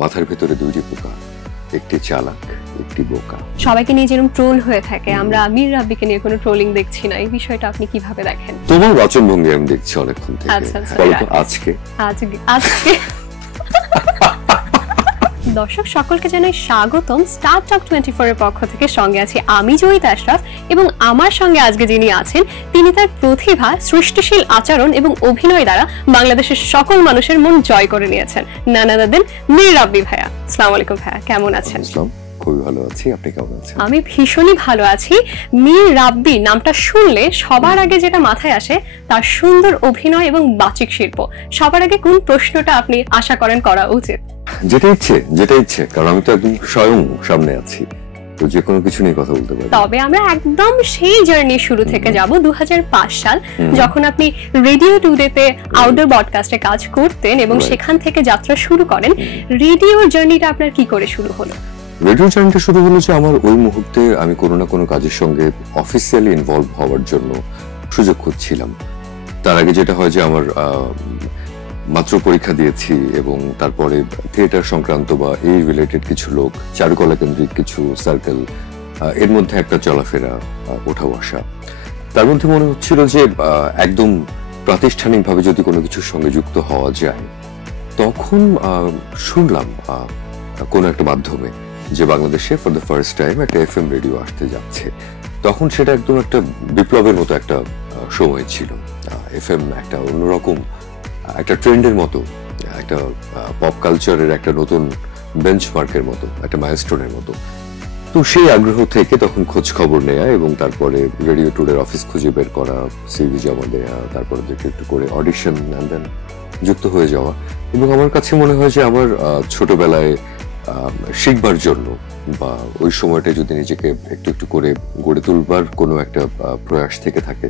মাথার ভেতরে দুইটি পোকা, একটি চালাক একটি বোকা। সবাইকে নিয়ে যেরকম ট্রোল হয়ে থাকে, আমরা মীর রাব্বিকে নিয়ে কোনো ট্রোলিং দেখছি না। এই বিষয়টা আপনি কিভাবে দেখেন? তোমার বাচনভঙ্গি আমি দেখছি অনেকক্ষণ থেকে। আচ্ছা আচ্ছা, বলতো আজকে আজকে দর্শক সকলকে জানাই স্বাগতম। স্টার্টআপ 24 এর পক্ষ থেকে সঙ্গে আছি আমি জয়িতা আশরাফ, এবং আমার সঙ্গে আজকে যিনি আছেন তিনি তার প্রতিভা, সৃষ্টিশীল আচরণ এবং অভিনয় দ্বারা বাংলাদেশের সকল মানুষের মন জয় করে নিয়েছেন। নানাদাদিন মীর রাব্বি ভাইয়া। আসসালামু আলাইকুম ভাইয়া, কেমন আছেন? খুবই ভালো আছি, আপনি কেমন আছেন? আমি ভীষণই ভালো আছি। মীর রাব্বি নামটা শুনলে সবার আগে যেটা মাথায় আসে তার সুন্দর অভিনয় এবং বাচিক শিল্প। সবার আগে কোন প্রশ্নটা আপনি আশা করেন করা উচিত? যেটা ইচ্ছে, কারণ আমি তো একদম স্বয়ং সামনে আছি, তো যে কোনো কিছু নিয়ে কথা বলতে পারি। তবে আমরা একদম সেই জার্নি শুরু থেকে যাব 2005 সাল, যখন আপনি রেডিও টুডেতে আউটডোর ব্রডকাস্টে কাজ করতেন এবং সেখান থেকে যাত্রা শুরু করেন। রেডিওর জার্নিটা আপনার কি করে শুরু হলো? রেডিও জার্নিটা শুরু হলো যে আমার ওই মুহূর্তে আমি কোনো না কোনো কাজের সঙ্গে অফিসিয়ালি ইনভলভ হওয়ার জন্য সুযোগ খুঁজছিলাম। তার আগে যেটা হয় যে আমার মাত্র পরীক্ষা দিয়েছি এবং তারপরে থিয়েটার সংক্রান্ত বা এই রিলেটেড কিছু লোক, চারুকলা কেন্দ্রিক কিছু সার্কেল, এর মধ্যে একটা চলাফেরা, ওঠা বসা। তার মধ্যে মনে হচ্ছিল যে একদম প্রাতিষ্ঠানিকভাবে যদি কোনো কিছুর সঙ্গে যুক্ত হওয়া যায়। তখন শুনলাম কোনো একটা মাধ্যমে যে বাংলাদেশে ফর দ্য ফার্স্ট টাইম একটা এফএম রেডিও আসতে যাচ্ছে। তখন সেটা একদম একটা বিপ্লবের মতো একটা সময় ছিল। এফএম একটা অন্যরকম একটা ট্রেন্ডের মতো, একটা পপ কালচারের একটা নতুন বেঞ্চমার্কের মতো, একটা মাইলস্টোনের মতো। তো সেই আগ্রহ থেকে তখন খোঁজ খবর নেয়া এবং তারপরে রেডিও টুডের অফিস খুঁজে বের করা, সিভি জমা দেয়া, তারপরে একটু করে অডিশন দেন যুক্ত হয়ে যাওয়া। এবং আমার কাছে মনে হয় যে আমার ছোটবেলায় শিখবার জন্য বা ওই সময়টা যদি নিজেকে একটু একটু করে গড়ে তুলবার কোনো একটা প্রয়াস থেকে থাকে,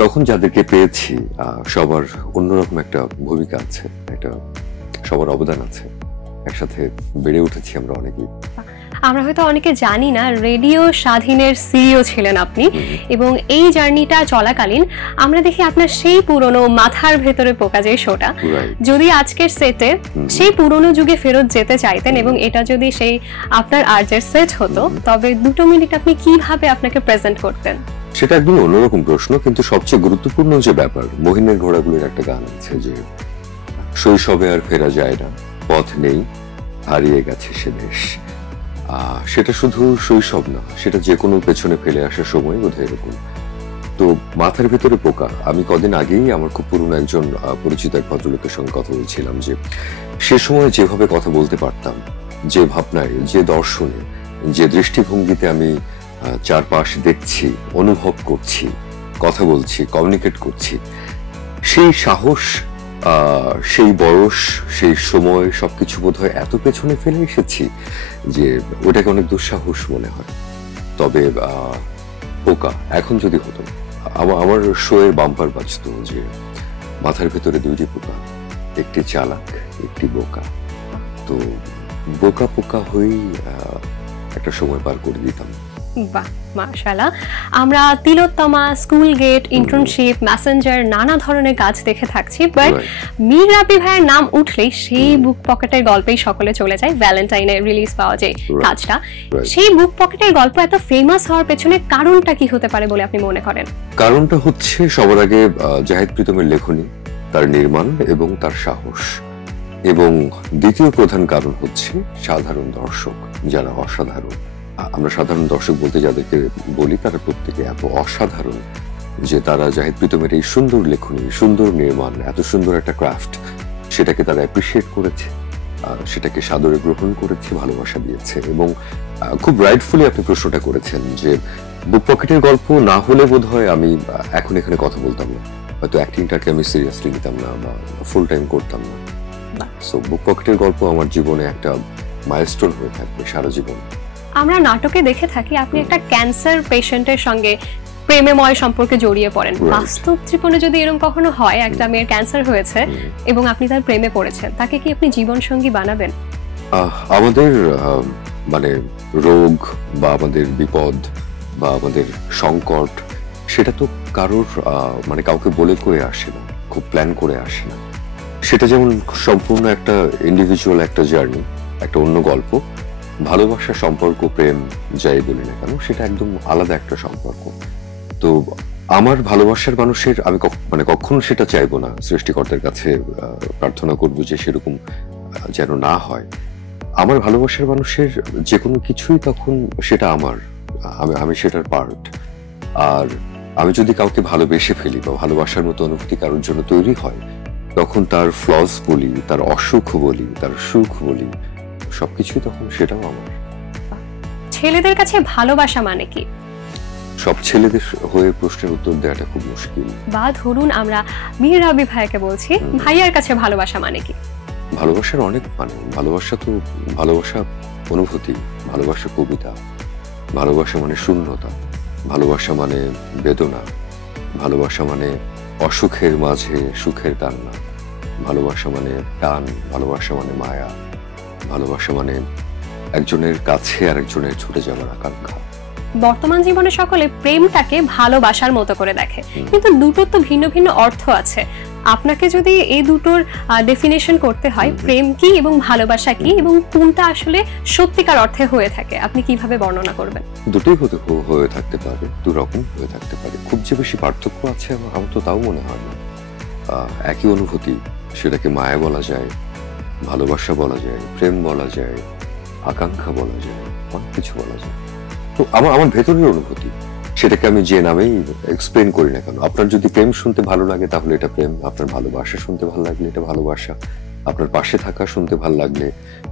তখন যাদেরকে পেয়েছি সবার অন্যরকম একটা ভূমিকা আছে, একটা সবার অবদান আছে। একসাথে বেড়ে উঠেছি আমরা অনেকেই। আমরা হয়তো অনেকে জানি না, রেডিও স্বাধীনের সিইও ছিলেন আপনি, এবং এই জার্নিটা চলাকালীন আমরা দেখি আপনার সেই পুরনো মাথার ভেতরে পোকা যে শোটা, যদি আজকের সেটে সেই পুরনো যুগে ফেরত যেতে চাইতেন এবং এটা যদি সেই আপনার আর্জের সেট হতো, তবে 2 মিনিট আপনি কিভাবে আপনাকে প্রেজেন্ট করতেন? সেটা একদম অন্যরকম প্রশ্ন, কিন্তু সবচেয়ে গুরুত্বপূর্ণ যে ব্যাপার, মহিনের ঘোড়াগুলির একটা গান আছে যে শৈশবে আর ফেরা যায় না, পথ নেই, হারিয়ে গেছে সে দেশ। সেটা শুধু শৈশব না, সেটা যে কোনো পেছনে ফেলে আসার সময় বোধহয় এরকম। তো মাথার ভেতরে পোকা, আমি কদিন আগেই আমার খুব পুরনো একজন পরিচিত এক ভদ্রলোকের সঙ্গে কথা বলছিলাম যে সে সময় যেভাবে কথা বলতে পারতাম, যে ভাবনায়, যে দর্শনে, যে দৃষ্টিভঙ্গিতে আমি চারপাশ দেখছি, অনুভব করছি, কথা বলছি, কমিউনিকেট করছি, সেই সাহস, সেই বয়স, সেই সময় সবকিছু বোধহয় এত পেছনে ফেলে এসেছি যে ওটাকে অনেক দুঃসাহস মনে হয়। তবে পোকা এখন যদি হতো, আমার শোয়ের বাম্পার বাজতো যে মাথার ভেতরে দুইটি পোকা, একটি চালাক একটি বোকা। তো বোকা পোকা হয়েই একটা সময় পার করে দিতাম। বাহ, মাশাআল্লাহ। আমরা তিলোত্তমা, স্কুল গেট, ইন্টার্নশিপ, মেসেঞ্জার, নানা ধরনের কাজ দেখে থাকছি, বাট মীর রাব্বি ভাইয়ের নাম উঠলেই সেই বুক পকেটের গল্পেই সকলে চলে যায়। ভ্যালেন্টাইনে রিলিজ পাওয়া যে কাজটা, সেই বুক পকেটের গল্প এত ফেমাস হওয়ার পেছনে কারণটা কি হতে পারে বলে আপনি মনে করেন? কারণটা হচ্ছে সবার আগে জাহিদ প্রীতমের লেখনী, তার নির্মাণ এবং তার সাহস। এবং দ্বিতীয় প্রধান কারণ হচ্ছে সাধারণ দর্শক যারা অসাধারণ। আমরা সাধারণ দর্শক বলতে যাদেরকে বলি তারা প্রত্যেকে এত অসাধারণ যে তারা জাহিদ প্রীতমের এই সুন্দর লেখনী, সুন্দর নির্মাণ, এত সুন্দর একটা ক্রাফট, সেটাকে তারা অ্যাপ্রিসিয়েট করেছে, সেটাকে সাদরে গ্রহণ করেছে, ভালোবাসা দিয়েছে। এবং খুব রাইটফুলি আপনি প্রশ্নটা করেছেন যে বুক পকেটের গল্প না হলে বোধহয় আমি এখন এখানে কথা বলতাম না, হয়তো অ্যাক্টিংটাকে আমি সিরিয়াসলি নিতাম না বা ফুল টাইম করতাম না। সো বুক পকেটের গল্প আমার জীবনে একটা মাইলস্টোন হয়ে থাকবে সারা জীবন। আমরা নাটকে দেখে থাকি আপনি একটা ক্যান্সার পেশেন্টের সঙ্গে প্রেমময় সম্পর্কে জড়িয়ে পড়েন। বাস্তব জীবনে যদি এরকম কখনো হয়, একটা মেয়ের ক্যান্সার হয়েছে এবং আপনি তার প্রেমে পড়েছেন, তাকে কি আপনি জীবন সঙ্গী বানাবেন? আমাদের মানে রোগ বা আমাদের বিপদ বা আমাদের সংকট, সেটা তো কারোর মানে কাউকে বলে করে আসে না, খুব প্ল্যান করে আসে না। সেটা যেমন সম্পূর্ণ একটা ইন্ডিভিজুয়াল একটা জার্নি, একটা অন্য গল্প। ভালোবাসা, সম্পর্ক, প্রেম যাই বলি না কেন, সেটা একদম আলাদা একটা সম্পর্ক। তো আমার ভালোবাসার মানুষের আমি মানে কখনো সেটা চাইবো না, সৃষ্টিকর্তার কাছে প্রার্থনা করবো যে সেরকম যেন না হয়। আমার ভালোবাসার মানুষের যে কোনো কিছুই তখন সেটা আমার, আমি সেটার পার্ট। আর আমি যদি কাউকে ভালোবেসে ফেলি বা ভালোবাসার মতো অনুভূতি কারোর জন্য তৈরি হয়, তখন তার ফ্লস বলি, তার অসুখ বলি, তার সুখ বলি, সবকিছুই তখন সেটাও আমার। ছেলেদের কাছে ভালোবাসা মানে কি? সব ছেলেদের হয়ে প্রশ্নের উত্তর দেওয়াটা খুব মুশকিল। বা ধরুন আমরা মীর রাব্বি ভাইয়াকে বলছি, ভাইয়ার কাছে ভালোবাসা মানে কি? ভালোবাসার অনেক মানে। ভালোবাসা তো ভালোবাসা অনুভূতি, ভালোবাসা কবিতা, ভালোবাসা মানে শূন্যতা, ভালোবাসা মানে বেদনা, ভালোবাসা মানে অসুখের মাঝে সুখের কান্না, ভালোবাসা মানে টান, ভালোবাসা মানে মায়া, ভালোবাসা মানে একজনের কাছে আর একজনের ছুটে যাওয়ার আকাঙ্ক্ষা। বর্তমান জীবনে সকলে প্রেমটাকে ভালোবাসার মতো করে দেখে, কিন্তু দুটোর তো ভিন্ন ভিন্ন অর্থ আছে। আপনাকে যদি এই দুটোর ডেফিনেশন করতে হয়, প্রেম কি এবং ভালোবাসা কি, এবং কোনটা আসলে সত্যিকার অর্থে হয়ে থাকে, আপনি কিভাবে বর্ণনা করবেন? দুটোই হয়ে থাকতে পারে, দু রকম হয়ে থাকতে পারে। খুব যে বেশি পার্থক্য আছে আমার তো তাও মনে হয় না। একই অনুভূতি, সেটাকে মায়া বলা যায়, ভালোবাসা বলা যায়, প্রেম বলা যায়, আকাঙ্ক্ষা বলা যায়, অনেক কিছু বলা যায়। তো আমার ভেতরের অনুভূতি, সেটাকে আমি যে নামেই এক্সপ্লেন করি না কেন, আপনার যদি প্রেম শুনতে ভালো লাগে তাহলে এটা প্রেম, আপনার ভালোবাসা শুনতে ভালো লাগলে এটা ভালোবাসা, আপনার পাশে থাকা শুনতে ভালো লাগলে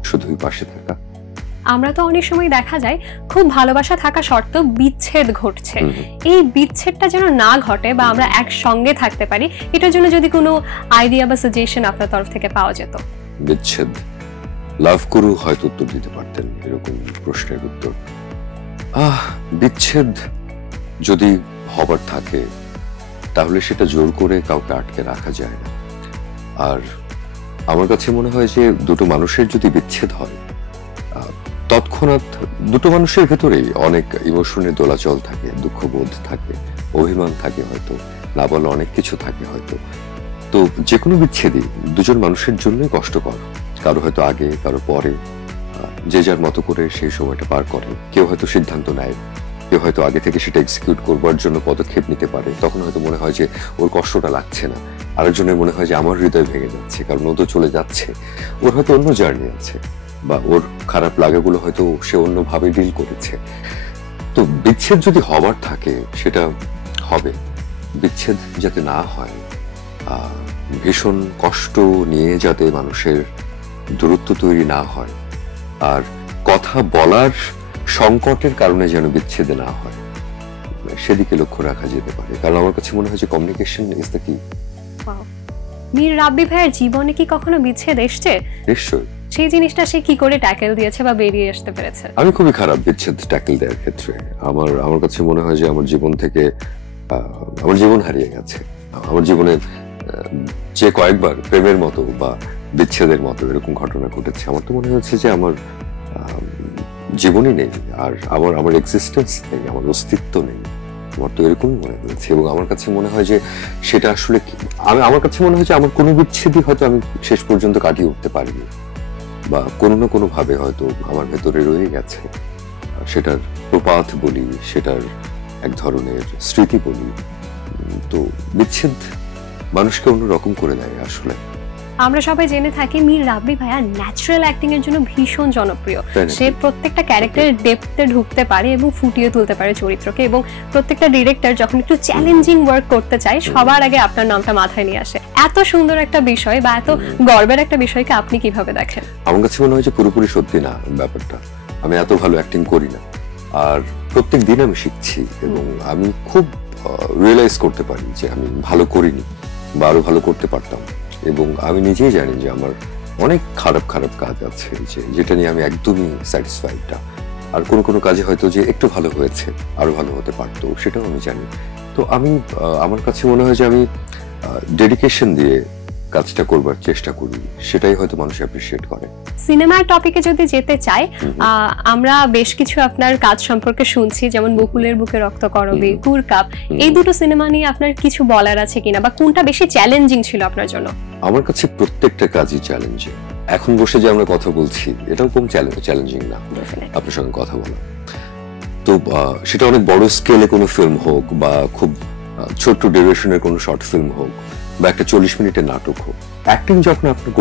শুধুই পাশে থাকা। আমরা তো অনেক সময় দেখা যায় খুব ভালোবাসা থাকা সত্ত্বেও বিচ্ছেদ ঘটছে। এই বিচ্ছেদটা যেন না ঘটে বা আমরা একসঙ্গে থাকতে পারি, এটার জন্য যদি কোনো আইডিয়া বা সাজেশন আপনার তরফ থেকে পাওয়া যেত। বিচ্ছেদ লাভ করু হয়তো উত্তর দিতে পারতেন এরকম প্রশ্নের উত্তর। বিচ্ছেদ যদি হবার থাকে তাহলে সেটা জোর করে কাউকে আটকে রাখা যায় না। আর আমার কাছে মনে হয় যে দুটো মানুষের যদি বিচ্ছেদ হয়, তৎক্ষণাৎ দুটো মানুষের ভেতরেই অনেক ইমোশনের দোলাচল থাকে, দুঃখবোধ থাকে, অভিমান থাকে, হয়তো না বলে অনেক কিছু থাকে হয়তো। তো যে কোনো বিচ্ছেদই দুজন মানুষের জন্যই কষ্টকর, কারো হয়তো আগে, কারো পরে, যে যার মতো করে সেই সময়টা পার করে। কেউ হয়তো সিদ্ধান্ত নেয়, কেউ হয়তো আগে থেকে সেটা এক্সিকিউট করবার জন্য পদক্ষেপ নিতে পারে, তখন হয়তো মনে হয় যে ওর কষ্টটা লাগছে না। আরেকজনের মনে হয় যে আমার হৃদয় ভেঙে যাচ্ছে, কারণ ও তো চলে যাচ্ছে, ওর হয়তো অন্য জার্নি আছে, বা ওর খারাপ লাগাগুলো হয়তো সে অন্যভাবে ডিল করেছে। তো বিচ্ছেদ যদি হবার থাকে সেটা হবে। বিচ্ছেদ যাতে না হয়, ভীষণ কষ্ট নিয়ে যাতে মানুষের দূরত্ব তৈরি না হয়, আর কথা বলার সংকটের কারণে যেন বিচ্ছেদে না হয়, সেদিকে লক্ষ্য রাখা যেতে পারে। কারণ আমার কাছে মনে হয় যে কমিউনিকেশন ইজ দ্য কি। মীর রাব্বি ভাইয়ের জীবনে কি কখনো বিচ্ছেদ এসেছে? নিশ্চয়ই। সেই জিনিসটা সে কি করে ট্যাকেল দিয়েছে বা বেরিয়ে আসতে পেরেছে? আমি খুবই খারাপ বিচ্ছেদ ট্যাকেল দেওয়ার ক্ষেত্রে। আমার কাছে মনে হয় যে আমার জীবন থেকে আমার জীবন হারিয়ে গেছে। আমার জীবনে যে কয়েকবার প্রেমের মতো বা বিচ্ছেদের মতো এরকম ঘটনা ঘটেছে, আমার তো মনে হচ্ছে যে আমার জীবনই নেই, আর আমার এক্সিস্টেন্স নেই, আমার অস্তিত্ব নেই। আমার তো এরকমই মনে হয়েছে, এবং আমার কাছে মনে হয় যে সেটা আসলে আমার কাছে মনে হয় যে আমার কোনো বিচ্ছেদই হয়তো আমি শেষ পর্যন্ত কাটিয়ে উঠতে পারিনি, বা কোনো না কোনো ভাবে হয়তো আমার ভেতরে রয়ে গেছে। সেটার প্রপাত বলি, সেটার এক ধরনের স্মৃতি বলি। তো বিচ্ছেদ মানুষকে অন্যরকম করে দেয় আসলে। আমরা সবাই জেনে থাকি মীর রাব্বি ভাইয়া ন্যাচারাল অ্যাক্টিং এর জন্য ভীষণ জনপ্রিয়। সে প্রত্যেকটা ক্যারেক্টারের ডেপথে ঢুকতে পারে এবং ফুটিয়ে তুলতে পারে চরিত্রকে, এবং প্রত্যেকটা ডিরেক্টর যখন একটু চ্যালেঞ্জিং ওয়ার্ক করতে চায় সবার আগে আপনার নামটা মাথায় নিয়ে আসে। এত সুন্দর একটা বিষয় বা এত গর্বের একটা বিষয়কে আপনি কিভাবে দেখেন? আমার কাছে মনে হয় যে পুরোপুরি সত্যি না ব্যাপারটা। আমি এত ভালো অ্যাক্টিং করি না, আর প্রত্যেক দিন আমি শিখছি, এবং আমি খুব রিয়েলাইজ করতে পারি যে আমি ভালো করিনি বা আরো ভালো করতে পারতাম। এবং আমি নিজেই জানি যে আমার অনেক খারাপ কাজ আছে, যেটা নিয়ে আমি একদমই স্যাটিসফাইড না। আর কোনো কাজে হয়তো যে একটু ভালো হয়েছে, আরো ভালো হতে পারতো, সেটাও আমি জানি। তো আমার কাছে মনে হয় যে আমি ডেডিকেশন দিয়ে কাজটা করবার চেষ্টা করি, সেটাই হয়তো মানুষ অ্যাপ্রিশিয়েট করে। সিনেমার টপিকে যদি যেতে চাই, আমরা বেশ কিছু আপনার কাজ সম্পর্কে শুনছি, যেমন বকুলের বুকে রক্ত করবী, কুরকাপ, এই দুটো সিনেমা নিয়ে আপনার কিছু বলার আছে কিনা, বা কোনটা বেশি চ্যালেঞ্জিং ছিল আপনার জন্য? আমার কাছে প্রত্যেকটা কাজই চ্যালেঞ্জিং। এখন বসে যে আমরা কথা বলছি এটাও কম চ্যালেঞ্জিং না আপনার সঙ্গে কথা বলা। তো সেটা অনেক বড় স্কেলে কোনো ফিল্ম হোক, বা খুব ছোট্ট ডিউরেশনের কোনো শর্ট ফিল্ম হোক, বা একটা 40 মিনিটের নাটক হোক, অ্যাক্টিং যখন আপনার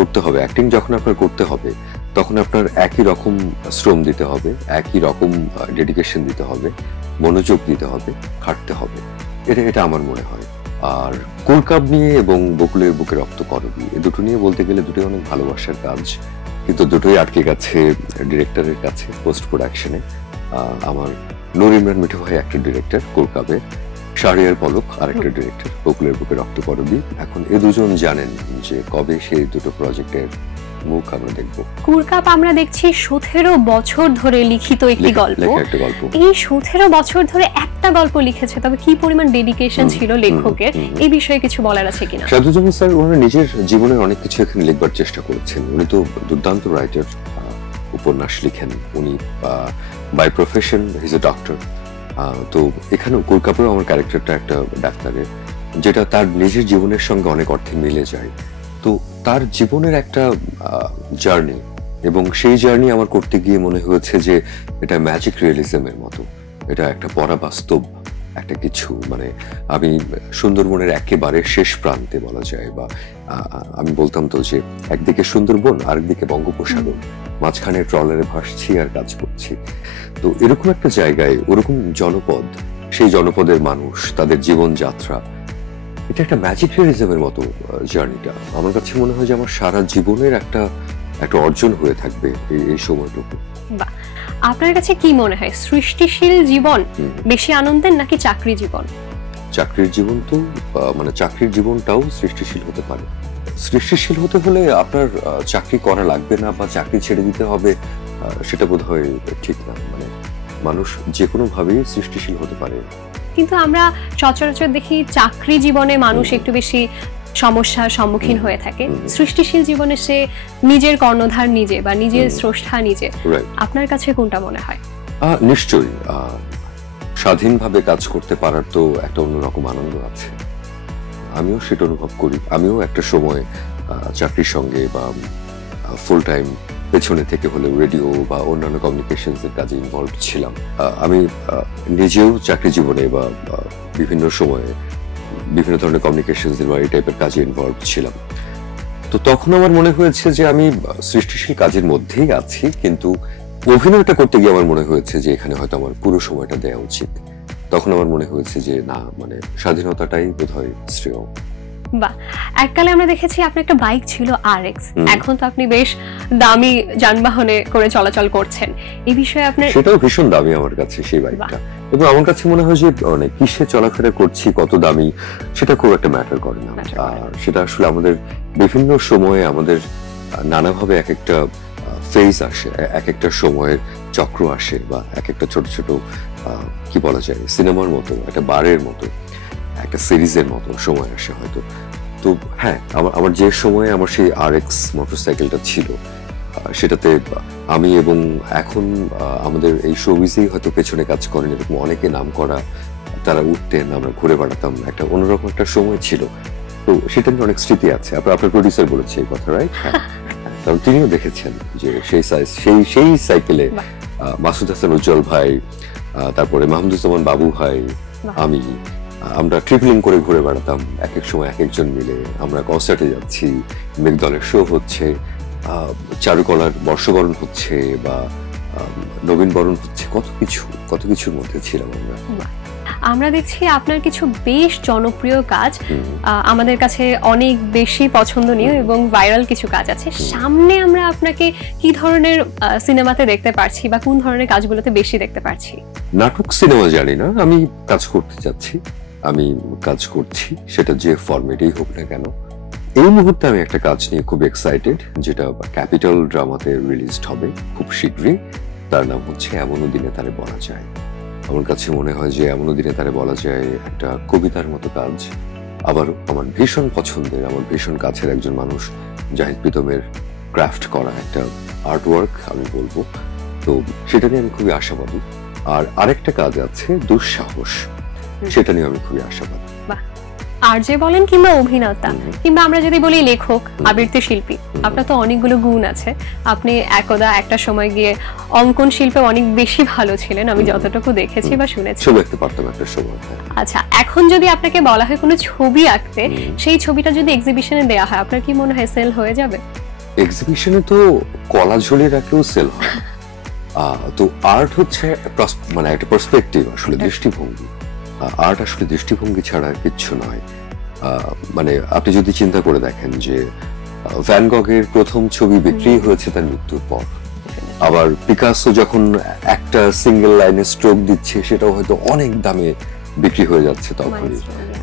করতে হবে তখন আপনার একই রকম শ্রম দিতে হবে, একই রকম ডেডিকেশন দিতে হবে, মনোযোগ দিতে হবে, খাটতে হবে। এটা আমার মনে হয়। আর কুরকাপ নিয়ে এবং বকুলের বুকে রক্ত করবী, এই দুটো নিয়ে বলতে গেলে দুটোই অনেক ভালোবাসার কাজ, কিন্তু দুটোই আটকে গেছে ডিরেক্টরের কাছে পোস্ট প্রোডাকশনে। আমার নূর ইমরান মিঠু ভাই একটা ডিরেক্টর কুরকাপের, শাহরিয়ার পলক আরেকটা ডিরেক্টর বকুলের বুকে রক্ত করবী। এখন এই দুজন জানেন যে কবে সেই দুটো প্রজেক্টের মুখ আমরা দেখব। কুরকাপ আমরা দেখছি 17 বছর ধরে লিখিত একটি গল্প। এই 17 বছর ধরে একটা গল্প লিখেছে, তবে কি পরিমাণ ডেডিকেশন ছিল লেখকের, এই বিষয়ে কিছু বলার আছে কিনা? সাধুজ্জামান স্যার ওনার নিজের জীবনের অনেক কিছু এখানে লিখবার চেষ্টা করেছেন। উনি তো দুর্দান্ত রাইটার, উপন্যাস লিখেন উনি, by profession he is a doctor. তো এখানেও কুরকাপেও আমার ক্যারেক্টারটা একটা ডাক্তারের, যেটা তার নিজের জীবনের সঙ্গে অনেক অর্থে মিলে যায়। তো তার জীবনের একটা জার্নি, এবং সেই জার্নি আমার করতে গিয়ে মনে হয়েছে যে এটা ম্যাজিক রিয়েলিজমের মতো, এটা একটা পরাবাস্তব একটা কিছু। মানে আমি সুন্দরবনের একেবারে শেষ প্রান্তে বলা যায়, বা আমি বলতাম তো যে একদিকে সুন্দরবন আরেকদিকে বঙ্গোপসাগর, মাঝখানে ট্রলারে ভাসছি আর কাজ করছি। তো এরকম একটা জায়গায় ওরকম জনপদ, সেই জনপদের মানুষ, তাদের জীবনযাত্রা, এটা একটা ম্যাজিক রিয়েলিজমের মতো জার্নিটা। আমার কাছে মনে হয় যে আমার সারা জীবনের একটা অর্জন হয়ে থাকবে এই সময়টুকু। বাহ, আপনার কাছে কি মনে হয় সৃষ্টিশীল জীবন বেশি আনন্দের নাকি চাকরি জীবন? চাকরির জীবন তো মানে চাকরির জীবনটাও সৃষ্টিশীল হতে পারে। সৃষ্টিশীল হতে হলে আপনার চাকরি করা লাগবে না বা চাকরি ছেড়ে দিতে হবে, সেটা বোধহয় ঠিক না। মানে মানুষ যে কোনো ভাবেই সৃষ্টিশীল হতে পারে। কিন্তু আমরা সচরাচর দেখি চাকরি জীবনে মানুষ একটু বেশি সমস্যার সম্মুখীন হয়ে থাকে, সৃষ্টিশীল জীবনে সে নিজের কর্ণধার নিজে, বা নিজের স্রষ্টা নিজে। আপনার কাছে কোনটা মনে হয়? নিশ্চয়ই স্বাধীনভাবে কাজ করতে পারার তো একটা অন্যরকম আনন্দ আছে, আমিও সেটা অনুভব করি। আমিও একটা সময় চাকরির সঙ্গে বা ফুল টাইম পেছনে থেকে হলেও রেডিও বা অন্যান্য কমিউনিকেশনস এর কাজে ইনভলভ ছিলাম। আমি নিজেও চাকরি জীবনে বা বিভিন্ন সময়ে বিভিন্ন ধরনের কমিউনিকেশনস বা এই টাইপের কাজে ইনভলভ ছিলাম। তো তখন আমার মনে হয়েছে যে আমি সৃষ্টিশীল কাজের মধ্যেই আছি, কিন্তু অভিনয়টা করতে গিয়ে আমার মনে হয়েছে যে এখানে হয়তো আমার পুরো সময়টা দেওয়া উচিত। তখন আমার মনে হয়েছে যে না, মানে স্বাধীনতাটাই বোধহয় শ্রেয়। বাহ, এককালে আমরা দেখেছি আপনার একটা বাইক ছিল RX, এখন তো আপনি বেশ দামি যানবাহনে করে চলাচল করছেন, এই বিষয়ে আপনার? সেটাও ভীষণ দামি আমার কাছে সেই বাইকটা, এবং আমার কাছে মনে হয় যে মানে কিসে চলাফেরা করছি, কত দামি, সেটা খুব একটা ম্যাটার করে না। আর সেটা আসলে আমাদের বিভিন্ন সময়ে আমাদের নানাভাবে এক একটা ফেজ আসে, এক একটা সময়ের চক্র আসে, বা এক একটা ছোট ছোট কি বলা যায় সিনেমার মতো, একটা বারের মতো, একটা সিরিজের মতো সময় আসে হয়তো। তো হ্যাঁ, আমার যে সময়ে আমার সেই RX মোটরসাইকেলটা ছিল, সেটাতে আমি এবং এখন আমাদের এই শোবিজেই হয়তো পেছনে কাজ করেন এরকম অনেকে নাম করা, তারা উঠতেন, আমরা ঘুরে বেড়াতাম, একটা অন্যরকম একটা সময় ছিল। তো সেটা নিয়ে অনেক স্মৃতি আছে। আপনার প্রডিউসার বলেছে এই কথা, রাইট? কারণ তিনিও দেখেছেন যে সেই সাইকেলে মাসুদ হাসান উজ্জ্বল ভাই, তারপরে মাহমুদুজ্জামান বাবু ভাই, আমি, আমরা ট্রিপলিং করে ঘুরে বেড়াতাম, এক এক সময় এক একজন মিলে। আমরা কনসার্টে যাচ্ছি, মেঘদলের শো হচ্ছে, চারুকলার বর্ষবরণ হচ্ছে, বা নবীন বরণ হচ্ছে, কত কিছুর মধ্যে ছিলাম আমরা। আমরা দেখছি আপনার কিছু বেশ জনপ্রিয় কাজ আমাদের কাছে অনেক বেশি পছন্দনীয় এবং ভাইরাল কিছু কাজ আছে। সামনে আমরা আপনাকে কি ধরনের সিনেমাতে দেখতে পারছি, বা কোন ধরনের কাজগুলোতে বেশি দেখতে পারছি? নাটক সিনেমা জানি না, আমি কাজ করতে যাচ্ছি, আমি কাজ করছি, সেটা যে ফরম্যাটেই হোক না কেন। এই মুহূর্তে আমি একটা কাজ নিয়ে খুব এক্সাইটেড, যেটা ক্যাপিটাল ড্রামাতে রিলিজড হবে খুব শীঘ্রই। তার নাম হচ্ছে এমনও দিনে তারে বলা যায়। আমার কাছে মনে হয় যে এমনও দিনে তারে বলা যায় একটা কবিতার মতো কাজ, আবারও আমার ভীষণ পছন্দের, আমার ভীষণ কাছের একজন মানুষ জাহিদ প্রীতমের ক্রাফট করা একটা আর্ট ওয়ার্ক আমি বলবো, তো সেটা নিয়ে আমি খুবই আশাবাদী। আর আরেকটা কাজ আছে দুঃসাহস, সেটা নিয়ে আমি খুবই আশাবাদী। আর যে বলেন কিংবা অভিনেতা কিংবা আমরা যদি বলি লেখক, আবৃত্তি শিল্পী, আপনার তো অনেকগুলো গুণ আছে। আপনি একদা একটা সময় গিয়ে অঙ্কন শিল্পে অনেক বেশি ভালো ছিলেন, আমি যতটুকু দেখেছি বা শুনেছি। ছবি আঁকতে পারতাম একটা সময়। আচ্ছা, এখন যদি আপনাকে বলা হয় কোনো ছবি আঁকতে, সেই ছবিটা যদি এক্সিবিশনে দেয়া হয়, আপনার কি মনে হয় সেল হয়ে যাবে? এক্সিবিশনে তো কলা ঝুলিয়ে রাখলেও সেল হয়। তো আর্ট হচ্ছে মানে একটা পার্সপেক্টিভ, আসলে দৃষ্টিভঙ্গি। আর্ট আসলে দৃষ্টিভঙ্গি ছাড়া কিচ্ছু নয়। মানে আপনি যদি চিন্তা করে দেখেন যে ভ্যান গগের প্রথম ছবি বিক্রি হয়েছে তার মৃত্যুর পর, আবার পিকাসো যখন একটা সিঙ্গেল লাইনে স্ট্রোক দিচ্ছে সেটাও হয়তো অনেক দামে বিক্রি হয়ে যাচ্ছে তখনই।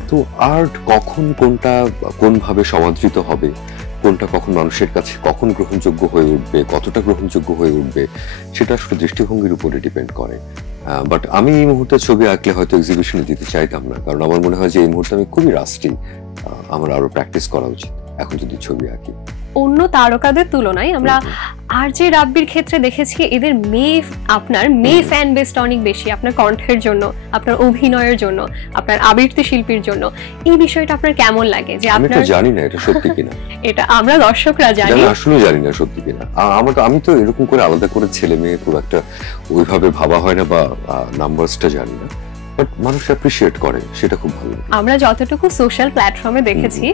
তো আর্ট কখন কোনটা কোনভাবে সমাদৃত হবে, কোনটা কখন মানুষের কাছে কখন গ্রহণযোগ্য হয়ে উঠবে, কতটা গ্রহণযোগ্য হয়ে উঠবে, সেটা আসলে দৃষ্টিভঙ্গির উপরে ডিপেন্ড করে। বাট আমি এই মুহূর্তে ছবি আঁকলে হয়তো এক্সিবিশনে দিতে চাইতাম না, কারণ আমার মনে হয় যে এই মুহূর্তে আমি খুবই রাস্টি, আমার আরো প্র্যাকটিস করা উচিত এখন যদি ছবি আঁকি। অন্য তারকাদের তুলনায় আমরা আরজে রাব্বির ক্ষেত্রে দেখেছি এদের আপনার মেয়ে ফ্যান বেসটা অনেক বেশি, আপনার কণ্ঠের জন্য, আপনার অভিনয়ের জন্য, আপনার আবৃত্তি শিল্পীর জন্য। এই বিষয়টা আপনার কেমন লাগে? যে আমি তো জানি না এটা সত্যি কিনা। এটা আমরা দর্শকরা জানি, আসলে জানি না সত্যি কিনা। আমি তো এরকম করে আলাদা করে ছেলে মেয়ে খুব একটা ওইভাবে ভাবা হয় না, বা নাম্বারসটা জানি না, বাট মানুষ অ্যাপ্রিশিয়েট করে, সেটা খুব ভালো লাগে। আমরা যতটুকু সোশ্যাল প্ল্যাটফর্মে দেখেছি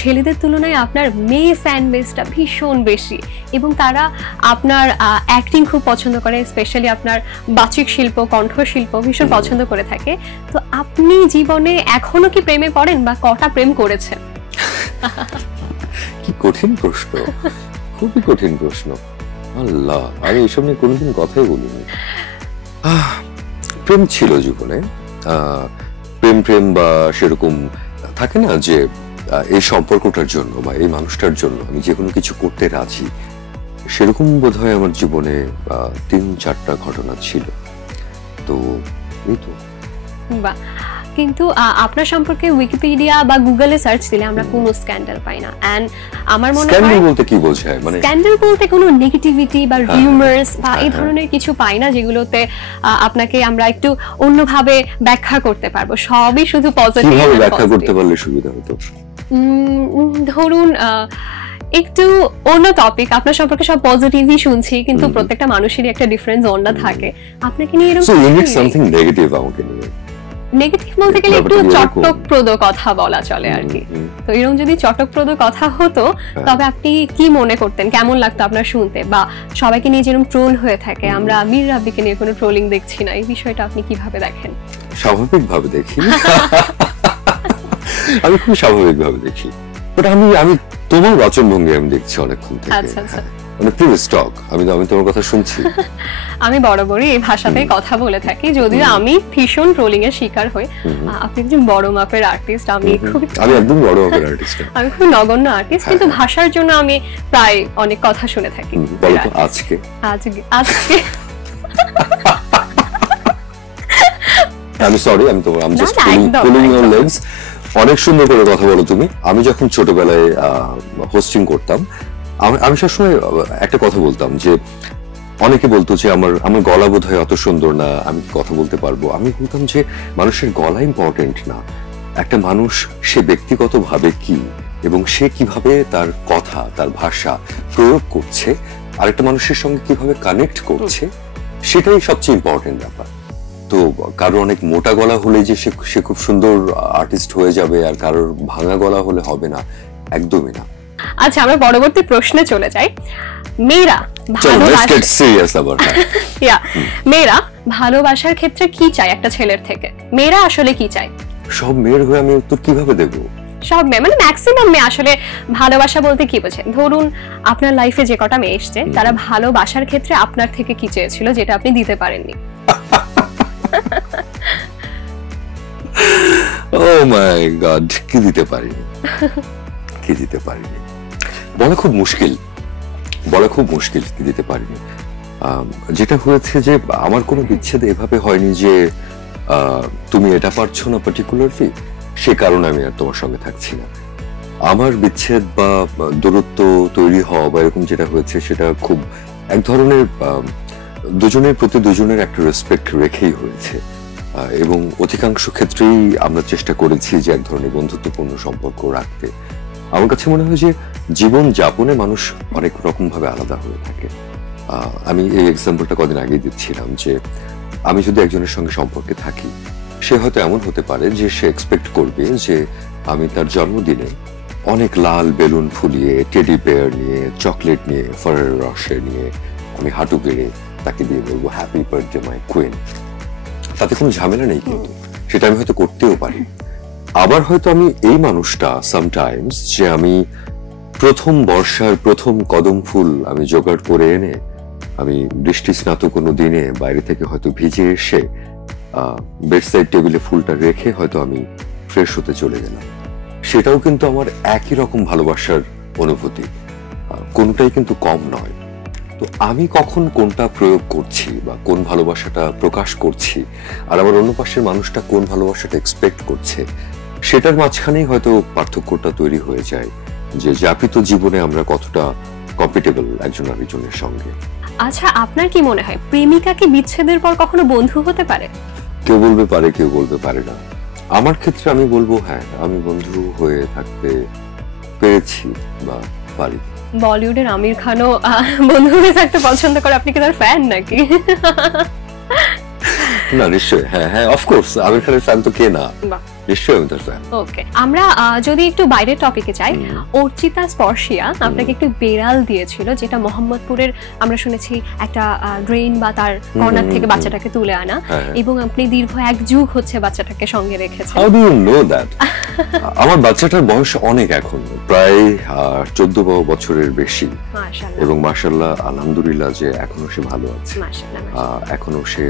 ছেলেদের তুলনায় আপনার মেয়ে ফ্যান বেসটা ভীষণ বেশি, এবং তারা আপনার অ্যাক্টিং খুব পছন্দ করে, স্পেশালি আপনার বাচিক শিল্প, কণ্ঠশিল্প ভীষণ পছন্দ করে থাকে। তো আপনি জীবনে এখনো কি প্রেমে পড়েন, বা কটা প্রেম করেছেন? কি কঠিন প্রশ্ন, খুবই কঠিন প্রশ্ন। আল্লাহ, আমি এসব নিয়ে কোনোদিন কথাই বলিনি। প্রেম ছিল জীবনে, প্রেম বা সেরকম থাকে না যে এই সম্পর্কটার জন্য বা এই মানুষটার জন্য আমি যে কোনো কিছু করতে রাজি, সেরকম বোধহয় আমার জীবনে 3-4টা ঘটনা ছিল। তো এই তো। বাহ, কিন্তু আপনার সম্পর্কে উইকিপিডিয়া বা গুগলে সার্চ দিলে আমরা কোনো স্ক্যান্ডাল পাই না। এন্ড আমার মনে হয় স্ক্যান্ডাল বলতে কি বোঝায়, মানে স্ক্যান্ডাল বলতে কোনো নেগেটিভিটি বা রিউমার্স বা এই ধরনের কিছু পাই না যেগুলোতে আপনাকে আমরা একটু অন্যভাবে ব্যাখ্যা করতে পারবো। সবই শুধু পজিটিভ। কিভাবে ব্যাখ্যা করতে পারলে সুবিধা হতো? ধরুন একটু অন্য টপিক, আপনার সম্পর্কে সব পজিটিভই শুনছি, কিন্তু প্রত্যেকটা মানুষেরই একটা ডিফারেন্স অন্য থাকে। আপনাকে নিয়ে এরকম সামথিং নেগেটিভ আমাকে নিয়ে, নেগেটিভ বলতে গেলে একটু চটকপ্রদ কথা বলা চলে আর কি। তো এরকম যদি চটকপ্রদ কথা হতো, তবে আপনি কি মনে করতেন, কেমন লাগতো আপনার শুনতে? বা সবাইকে নিয়ে যেরকম ট্রোল হয়ে থাকে, আমরা মীর রাব্বিকে নিয়ে কোনো ট্রোলিং দেখছি না, এই বিষয়টা আপনি কিভাবে দেখেন? স্বাভাবিকভাবে দেখি। আমি খুব স্বাভাবিকভাবে দেখি, বাট আমি তোমার বাচনভঙ্গি আমি দেখছি অনেকক্ষণ থেকে। আচ্ছা আচ্ছা, মানে প্রিভিয়াস টক, আমি তোমার কথা শুনছি। আমি বরাবরই এই ভাষাতেই কথা বলে থাকি, যদিও আমি ভীষণ ট্রোলিং এর শিকার হই। আপনি একজন বড় মাপের আর্টিস্ট, আমি একদম বড় মাপের আর্টিস্ট, আমি খুব নগণ্য আর্টিস্ট, কিন্তু ভাষার জন্য আমি প্রায় অনেক কথা শুনে থাকি। বলতো আজকে আমি সরি, আমি জাস্ট পুলিং ইওর লেগস। অনেক সুন্দর করে কথা বলো তুমি। আমি যখন ছোটবেলায় হোস্টিং করতাম, আমি সবসময় একটা কথা বলতাম যে অনেকে বলতো যে আমার গলা বোধহয় অত সুন্দর না, আমি কথা বলতে পারবো। আমি বলতাম যে মানুষের গলা ইম্পর্টেন্ট না, একটা মানুষ সে ব্যক্তিগত ভাবে কি এবং সে কিভাবে তার কথা, তার ভাষা প্রয়োগ করছে, আরেকটা মানুষের সঙ্গে কিভাবে কানেক্ট করছে, সেটাই সবচেয়ে ইম্পর্টেন্ট ব্যাপার। তো কারোর অনেক মোটা গলা হলে যে সে খুব সুন্দর আর্টিস্ট হয়ে যাবে, আর কারোর ভাঙা গলা হলে হবে না, একদমই না। আচ্ছা, আমরা পরবর্তী প্রশ্নে চলে যাই। মেয়েরা ভালোবাসার ক্ষেত্রে কি চায় একটা ছেলের থেকে? মেয়েরা আসলে কি চায়? সব মেয়ের হয়ে আমি উত্তর কিভাবে দেব? সব মেয়ে মানে ম্যাক্সিমাম মেয়ে আসলে ভালোবাসা বলতে কি বোঝে? ধরুন আপনার লাইফে যে কটা মেয়ে এসছে, তারা ভালোবাসার ক্ষেত্রে আপনার থেকে কি চেয়েছিল যেটা আপনি দিতে পারেননি? Oh my God, কি দিতে পারিনি, কি দিতে পারিনি বলা খুব মুশকিল, কি দিতে পারিনি। যেটা হয়েছে যে আমার কোনো বিচ্ছেদ এভাবে হয়নি যে তুমি এটা পারছো না পার্টিকুলারলি, সে কারণে আমি আর তোমার সঙ্গে থাকছি না। আমার বিচ্ছেদ বা দূরত্ব তৈরি হওয়া বা এরকম যেটা হয়েছে সেটা খুব এক ধরনের দুজনের প্রতি দুজনের একটা রেসপেক্ট রেখেই হয়েছে, এবং অধিকাংশ ক্ষেত্রেই আমরা চেষ্টা করেছি যে এক ধরনের বন্ধুত্বপূর্ণ সম্পর্ক রাখতে। আমার কাছে মনে হয় যে জীবন যাপনে মানুষ অনেক রকম ভাবে আলাদা হয়ে থাকে। আমি এই এক্সাম্পলটা কদিন আগেই দিচ্ছিলাম যে আমি যদি একজনের সঙ্গে সম্পর্কে থাকি, সে হয়তো এমন হতে পারে যে সে এক্সপেক্ট করবে যে আমি তার জন্মদিনে অনেক লাল বেলুন ফুলিয়ে, টেডি বেয়ার নিয়ে, চকলেট নিয়ে, ফরের রসে নিয়ে আমি হাঁটু গেড়ে তাকে দিয়ে বলবো হ্যাপি বার্থডে মাই কুইন। তাতে কোনো ঝামেলা নেই, কিন্তু সেটা আমি হয়তো করতেও পারি। আবার হয়তো আমি এই মানুষটা সামটাইমস যে আমি প্রথম বর্ষার প্রথম কদম ফুল আমি জোগাড় করে এনে আমি বৃষ্টি স্নাত কোনো দিনে বাইরে থেকে হয়তো ভিজে এসে বেডসাইড টেবিলে ফুলটা রেখে হয়তো আমি ফ্রেশ হতে চলে গেলাম। সেটাও কিন্তু আমার একই রকম ভালোবাসার অনুভূতি, কোনটাই কিন্তু কম নয়। তো আমি কখন কোনটা প্রয়োগ করছি বা কোন ভালোবাসাটা প্রকাশ করছি, আর আমার অন্য পাশের মানুষটা কোন ভালোবাসাটা এক্সপেক্ট করছে, সেটার মাঝখানেই হয়তো পার্থক্যটা তৈরি হয়ে যায় যে যাপিত জীবনে আমরা কতটা কম্পিটেবল একজন আরেকজনের সঙ্গে। আচ্ছা, আপনার কি মনে হয় প্রেমিকা কি বিচ্ছেদের পর কখনো বন্ধু হতে পারে? কেউ বলবে পারে, কেউ বলবে পারে না। আমার ক্ষেত্রে আমি বলবো হ্যাঁ, আমি বন্ধু হয়ে থাকতে পেরেছি বা পারি। বলিউডের আমির খানও বন্ধু হয়ে থাকতে পছন্দ করে, আপনি কি তার ফ্যান নাকি? না, নিশ্চয়ই, হ্যাঁ হ্যাঁ, অফকোর্স আমির খানের ফ্যান তো কে না, নিশ্চয়ই আমি তার ফ্যান। ওকে, আমরা যদি একটু বাইরের টপিকে যাই, অর্চিতা স্পর্শিয়া আপনাকে একটু বেড়াল দিয়েছিল, যেটা মোহাম্মদপুরের আমরা শুনেছি একটা ড্রেন বা তার কর্নার থেকে বাচ্চাটাকে তুলে আনা, এবং আপনি দীর্ঘ 1 যুগ হচ্ছে বাচ্চাটাকে সঙ্গে রেখেছেন। How do you know that? আমার বাচ্চাটার বয়স অনেক, এখন প্রায় 14 বছরের বেশি, এবং মাশাআল্লাহ আলহামদুলিল্লাহ যে এখনো সে ভালো আছে। এখনো সে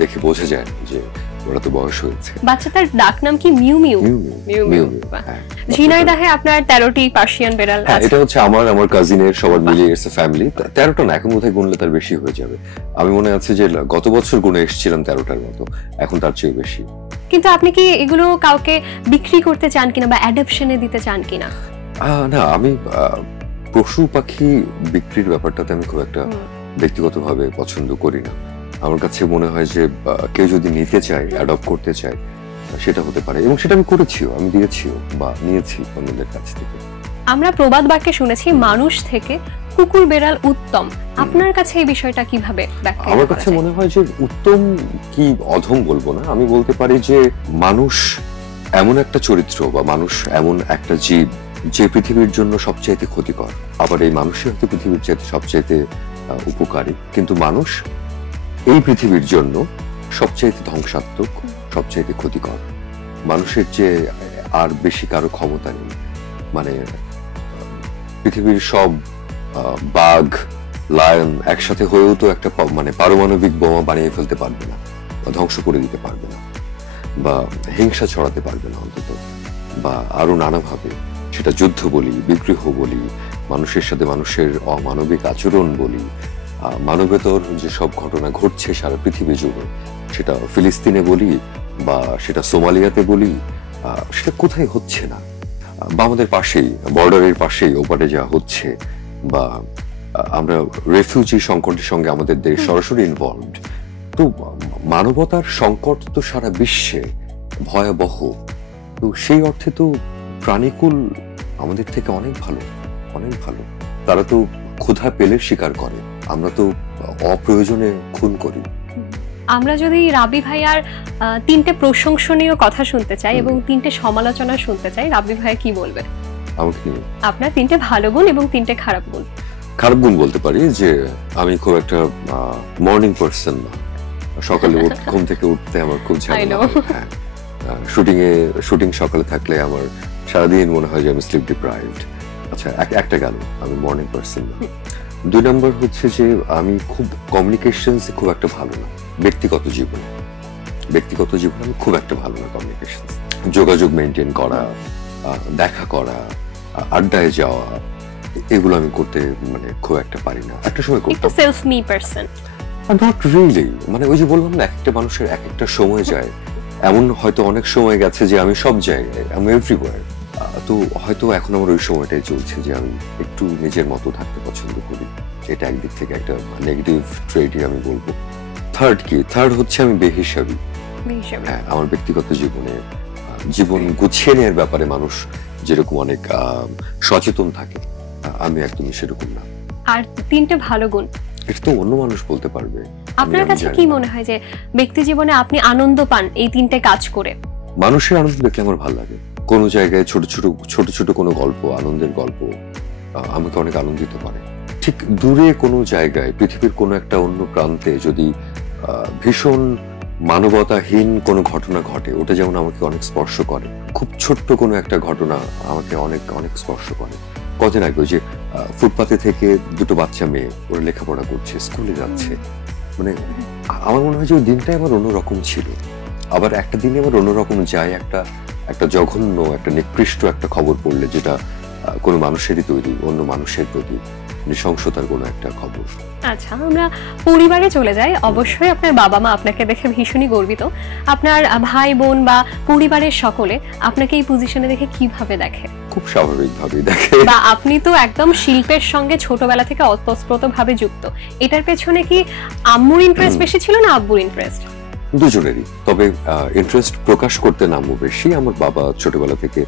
দেখে বোঝা যায় যে ওরা তো বয়স হয়েছে। বাচ্চাটার ডাক নাম কি? মিউ মিউ। মিউ মিউ। ঝিনাইদহে আপনার 13টি পার্সিয়ান বেড়াল আছে। এটা হচ্ছে আমার কাজিনের, সবার মিলিয়ে এসে ফ্যামিলি। 13টা না, এখন বোধহয় গুনলে তার বেশি হয়ে যাবে। আমি মনে আছে যে গত বছর গুনে এসেছিলাম 13টার মতো, এখন তার চেয়ে বেশি। কিন্তু আপনি কি এগুলো কাউকে বিক্রি করতে চান কিনা বা অ্যাডপশনে দিতে চান কিনা? না, আমি পশু পাখি বিক্রির ব্যাপারটাতে আমি খুব একটা ব্যক্তিগতভাবে পছন্দ করি না। আমার কাছে মনে হয় যে কেউ যদি নিতে চায়, অ্যাডপ্ট করতে চায়, সেটা হতে পারে, এবং সেটা আমি করেছিও, আমি দিয়েছিও বা নিয়েছি অন্যদের কাছ থেকে। আমরা প্রবাদ বাক্যে শুনেছি মানুষ থেকে কুকুর বেড়াল উত্তম। আপনার কাছে এই বিষয়টা কিভাবে ব্যাখ্যা? আমার কাছে মনে হয় যে উত্তম কি অধম বলবো না, আমি বলতে পারি যে মানুষ এমন একটা চরিত্র বা মানুষ এমন একটা জীব যে পৃথিবীর জন্য সবচাইতে ক্ষতিকর, আবার এই মানুষই হয়তো পৃথিবীর চাইতে সবচাইতে উপকারী, কিন্তু মানুষ এই পৃথিবীর জন্য সবচাইতে ধ্বংসাত্মক, সবচাইতে ক্ষতিকর। মানুষের যে আর বেশি কারো ক্ষমতা নেই। মানে পৃথিবীর সব বাঘ, লায়ন একসাথে হয়েও তো একটা মানে পারমাণবিক বোমা বানিয়ে ফেলতে পারবে না, বা ধ্বংস করে দিতে পারবে না, বা হিংসা ছড়াতে পারবে না অন্তত, বা আরো নানাভাবে, সেটা যুদ্ধ বলি, বিগ্রহ বলি, মানুষের সাথে মানুষের অমানবিক আচরণ বলি, মানবেতর যে সব ঘটনা ঘটছে সারা পৃথিবী জুড়ে, সেটা ফিলিস্তিনে বলি বা সেটা সোমালিয়াতে বলি, সেটা কোথায় হচ্ছে না, বা আমাদের পাশেই বর্ডারের পাশেই ওপারে যা হচ্ছে, বা আমরা রেফিউজি সংকটের সঙ্গে আমাদের দেশ সরাসরি ইনভলভড। তো মানবতার সংকট তো সারা বিশ্বে ভয়াবহ। তো সেই অর্থে তো প্রাণীকুল আমাদের থেকে অনেক ভালো, অনেক ভালো। তারা তো ক্ষুধা পেলে শিকার করে, আমরা তো অপ্রয়োজনে খুন করি। আমরা যদি রাবি ভাইয়ার 3টে প্রশংসনীয় কথা শুনতে চাই এবং 3টে সমালোচনা শুনতে চাই, রাবি ভাইয়া কি বলবেন? আমাকে আপনার 3টে ভালো গুণ এবং 3টে খারাপ গুণ। খারাপ গুণ বলতে পারি যে আমি খুব একটা মর্নিং পারসন না। সকালে ঘুম থেকে উঠতে আমার খুব ঝামেলা হয়। শুটিং সকালে থাকলে আমার সারাদিন মনে হয় যে আমি স্লিপ ডিপ্রাইভড। আচ্ছা, একটা গেল, আমি মর্নিং পারসন না। 2 নম্বর হচ্ছে যে আমি খুব কমিউনিকেশনস খুব একটা ভালো না। ব্যক্তিগত জীবনে আমি খুব একটা ভালো না কমিউনিকেশন। যোগাযোগ মেনটেন করা, দেখা করা, আড্ডায় যাওয়া, এগুলো আমি করতে মানে খুব একটা পারি না। একটা সময় করতাম। Self me person. Not really, মানে ওই যে বললাম না, একটা মানুষের এক একটা সময় যায়, এমন হয়তো অনেক সময় গেছে যে আমি সব জায়গায়, আমি এভরিওয়্যার। তো হয়তো এখন আমার ওই সময়টাই চলছে যে আমি একটু নিজের মতো থাকতে পছন্দ করি। এটা একদিক থেকে একটা নেগেটিভ ট্রেডই আমি বলবো। থার্ড হচ্ছে আমি বেহিসাবি। হ্যাঁ, আমার ব্যক্তিগত জীবনে জীবন গুছিয়ে নেওয়ার ব্যাপারে মানুষ যেরকম অনেক সচেতন থাকে, আমি একদমই সেরকম না। আর 3টে ভালো গুণ এটা তো অন্য মানুষ বলতে পারবে। আপনার কাছে কি মনে হয় যে ব্যক্তি জীবনে আপনি আনন্দ পান এই 3টে কাজ করে? মানুষের আনন্দ দেখলে আমার ভালো লাগে। কোনো জায়গায় ছোট ছোট কোনো গল্প, আনন্দের গল্প আমাকে অনেক আনন্দিত করে। ঠিক দূরে কোনো জায়গায়, পৃথিবীর কোনো একটা অন্য প্রান্তে যদি ভীষণ মানবতাহীন কোনো ঘটনা ঘটে, ওটা যেমন আমাকে অনেক স্পর্শ করে। খুব ছোট্ট কোনো একটা ঘটনা আমাকে অনেক অনেক স্পর্শ করে। কদিন আগে যে ফুটপাতে থেকে দুটো বাচ্চা মেয়ে ওরা লেখাপড়া করছে, স্কুলে যাচ্ছে, মানে আমার মনে হয় যে ওই দিনটাই আমার অন্যরকম ছিল। আবার একটা দিনে আমার অন্যরকম যায় একটা জঘন্য, একটা নিকৃষ্ট একটা খবর পড়লে, যেটা কোনো মানুষেরই তৈরি, অন্য মানুষের প্রতি নৃশংসতার কোনো একটা খবর। আচ্ছা, আমরা পরিবারে চলে যাই। অবশ্যই আপনার বাবা মা আপনাকে দেখে ভীষণই গর্বিত। আপনার ভাই বোন বা পরিবারের সকলে আপনাকে এই পজিশনে দেখে কিভাবে দেখে? খুব স্বাভাবিকভাবেই দেখে। বা আপনি তো একদম শিল্পের সঙ্গে ছোটবেলা থেকে অতপ্রতভাবে যুক্ত। এটার পেছনে কি আম্মুর ইন্টারেস্ট বেশি ছিল না আব্বুর ইন্টারেস্ট? দুজনেরই। তবে ইন্টারেস্ট প্রকাশ করতেন আম্মু বেশি। আমার বাবা ছোটবেলা থেকে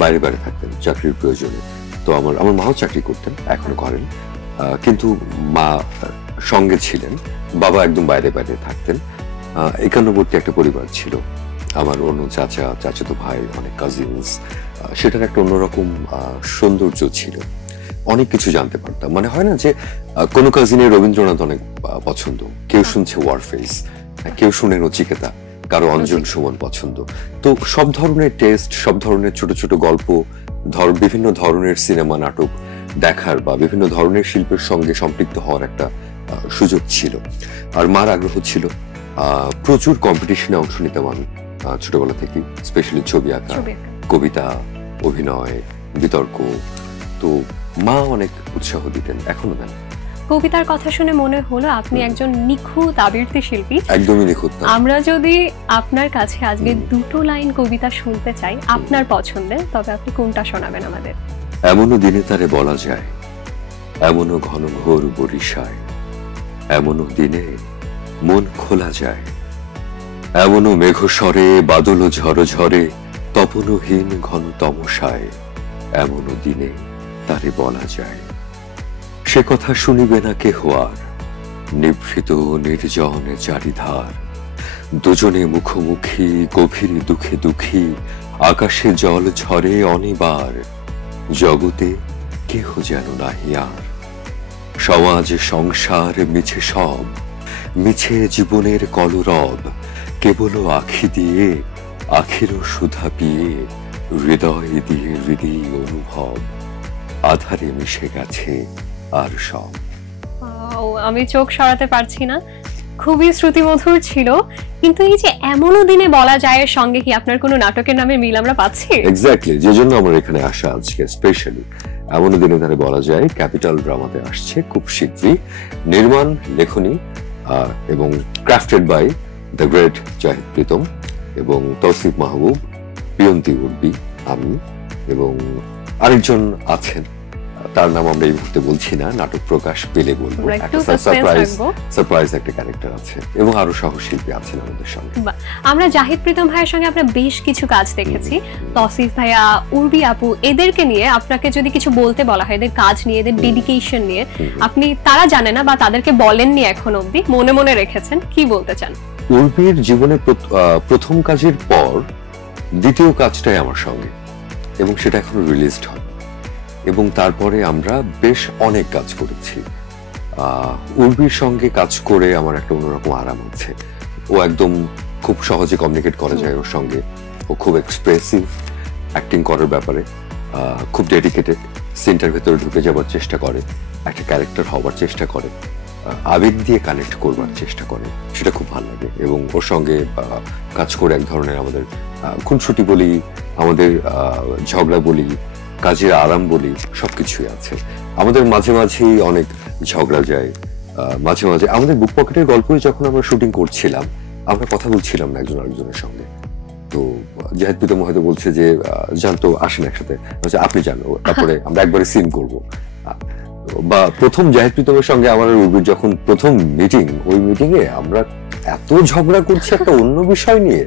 বাইরে বাইরে থাকতেন চাকরির প্রয়োজনে। তো আমার মাও চাকরি করতেন, এখনো করেন, কিন্তু মা সঙ্গে ছিলেন। বাবা একদম বাইরে বাইরে থাকতেন। একান্নবর্তী একটা পরিবার ছিল। আমার অন্য চাচাতো ভাই, অনেক কাজিনস, সেটার একটা অন্যরকম সৌন্দর্য ছিল। অনেক কিছু জানতে পারতাম। মানে হয় না যে কোনো কাজিনের রবীন্দ্রনাথ অনেক পছন্দ, কেউ শুনছে ওয়ারফেস, কেউ শুনে নচিকেতা, কারো অঞ্জন সুমন পছন্দ। তো সব ধরনের টেস্ট, সব ধরনের ছোট ছোট গল্প, বিভিন্ন ধরনের সিনেমা নাটক দেখার বা বিভিন্ন ধরনের শিল্পের সঙ্গে সম্পৃক্ত হওয়ার একটা সুযোগ ছিল। আর মার আগ্রহ ছিল, প্রচুর কম্পিটিশনে অংশ নিতাম আমি ছোটবেলা থেকে, স্পেশালি ছবি আঁকা, কবিতা, অভিনয়, বিতর্ক। তো মা অনেক উৎসাহ দিতেন, এখনো দেন। কবিতার কথা শুনে মনে হলো আপনি একজন নিখুঁত আবৃত্তি শিল্পী। একদমই নিখুঁত না। আমরা যদি আপনার কাছে আজকে 2টো লাইন কবিতা শুনতে চাই আপনার পছন্দের, তবে আপনি কোনটা শোনাবেন আমাদের? এমনও দিনে তারে বলা যায়, এমনও ঘন ঘোর বরিশায়, এমনও দিনে মন খোলা যায়, এমনও মেঘস্বরে বাদল ঝড় ঝরে, তপনহীন ঘন তমসায়, এমনও দিনে তারে বলা যায়। সে কথা শুনিবে না কেহ আর, নিভৃত নির্জন চারিধার, দুজনে মুখোমুখি গভীর দুঃখে দুঃখী, আকাশে জল ঝরে অনিবার, জগতে কেহ যেন নাহি আর। সমাজ সংসার মিছে সব, মিছে জীবনের কলরব, কেবল আখি দিয়ে আখিরও সুধা পিয়ে, হৃদয় দিয়ে হৃদয় অনুভব, আধারে মিশে গেছে আর সব। আমি চোখ সরাতে পারছি না, খুবই শ্রুতিমধুর ছিল। কিন্তু এই যে এমনও দিনে বলা যায় এর সঙ্গে কি আপনার কোনো নাটকের নামে মিল আমরা পাচ্ছি? এক্স্যাক্টলি, যে জন্য আমার এখানে আসা আজকে স্পেশালি। এমনও দিনে তারে বলা যায় ক্যাপিটাল ড্রামাতে আসছে খুব শীঘ্রই। নির্মাণ, লেখনী এবং crafted by the great Zahid Pritam এবং তৌসিফ মাহবুব, পিয়ন্তি উর্বি, আমি এবং আরেকজন আছেন, তার নাম আমরা এই মুহূর্তে বলছি না, নাটক প্রকাশ পেলে বলবো। একটা সারপ্রাইজ একটা ক্যারেক্টার আছে এবং আরো সহশিল্পী আছেন আমাদের সঙ্গে। আমরা জাহিদ প্রীতম ভাইয়ের সঙ্গে আপনার বেশ কিছু কাজ দেখেছি। তৌসিফ ভাইয়া, উর্বি আপু, এদেরকে নিয়ে আপনাকে যদি কিছু বলতে বলা হয়, এদের কাজ নিয়ে, এদের ডেডিকেশন নিয়ে, আপনি তারা জানে না বা তাদেরকে বলেননি এখন অবধি, মনে মনে রেখেছেন, কি বলতে চান? উর্বির জীবনে প্রথম কাজের পর দ্বিতীয় কাজটাই আমার সঙ্গে, এবং সেটা এখনো রিলিজড হয়। এবং তারপরে আমরা বেশ অনেক কাজ করেছি। উর্বির সঙ্গে কাজ করে আমার একটা অন্যরকম আরাম আছে। ও একদম খুব সহজে কমিউনিকেট করা যায় ওর সঙ্গে। ও খুব এক্সপ্রেসিভ অ্যাক্টিং করার ব্যাপারে, খুব ডেডিকেটেড, সিনটার ভেতরে ঢুকে যাবার চেষ্টা করে, একটা ক্যারেক্টার হওয়ার চেষ্টা করে, আবেগ দিয়ে কানেক্ট করবার চেষ্টা করে, সেটা খুব ভালো লাগে। এবং ওর সঙ্গে কাজ করে এক ধরনের আমাদের খুনসুটি বলি, আমাদের ঝগড়া বলি, কাজের আরাম বলি, সবকিছুই আছে। আমাদের মাঝে মাঝেই অনেক ঝগড়া যায়, মাঝে মাঝে আমাদের বুক পকেটের গল্পই যখন আমরা শুটিং করছিলাম, আমরা কথা বলছিলাম না একজন আরেকজনের সঙ্গে। তো জাহিদ প্রীতম হয়তো বলছে যে জানতো আসেন একসাথে, আপনি জানো, তারপরে আমরা একবারে সিন করবো। বা প্রথম জাহিদ প্রীতমের সঙ্গে আমার রুবির যখন প্রথম মিটিং, ওই মিটিং এ আমরা এত ঝগড়া করছি একটা অন্য বিষয় নিয়ে।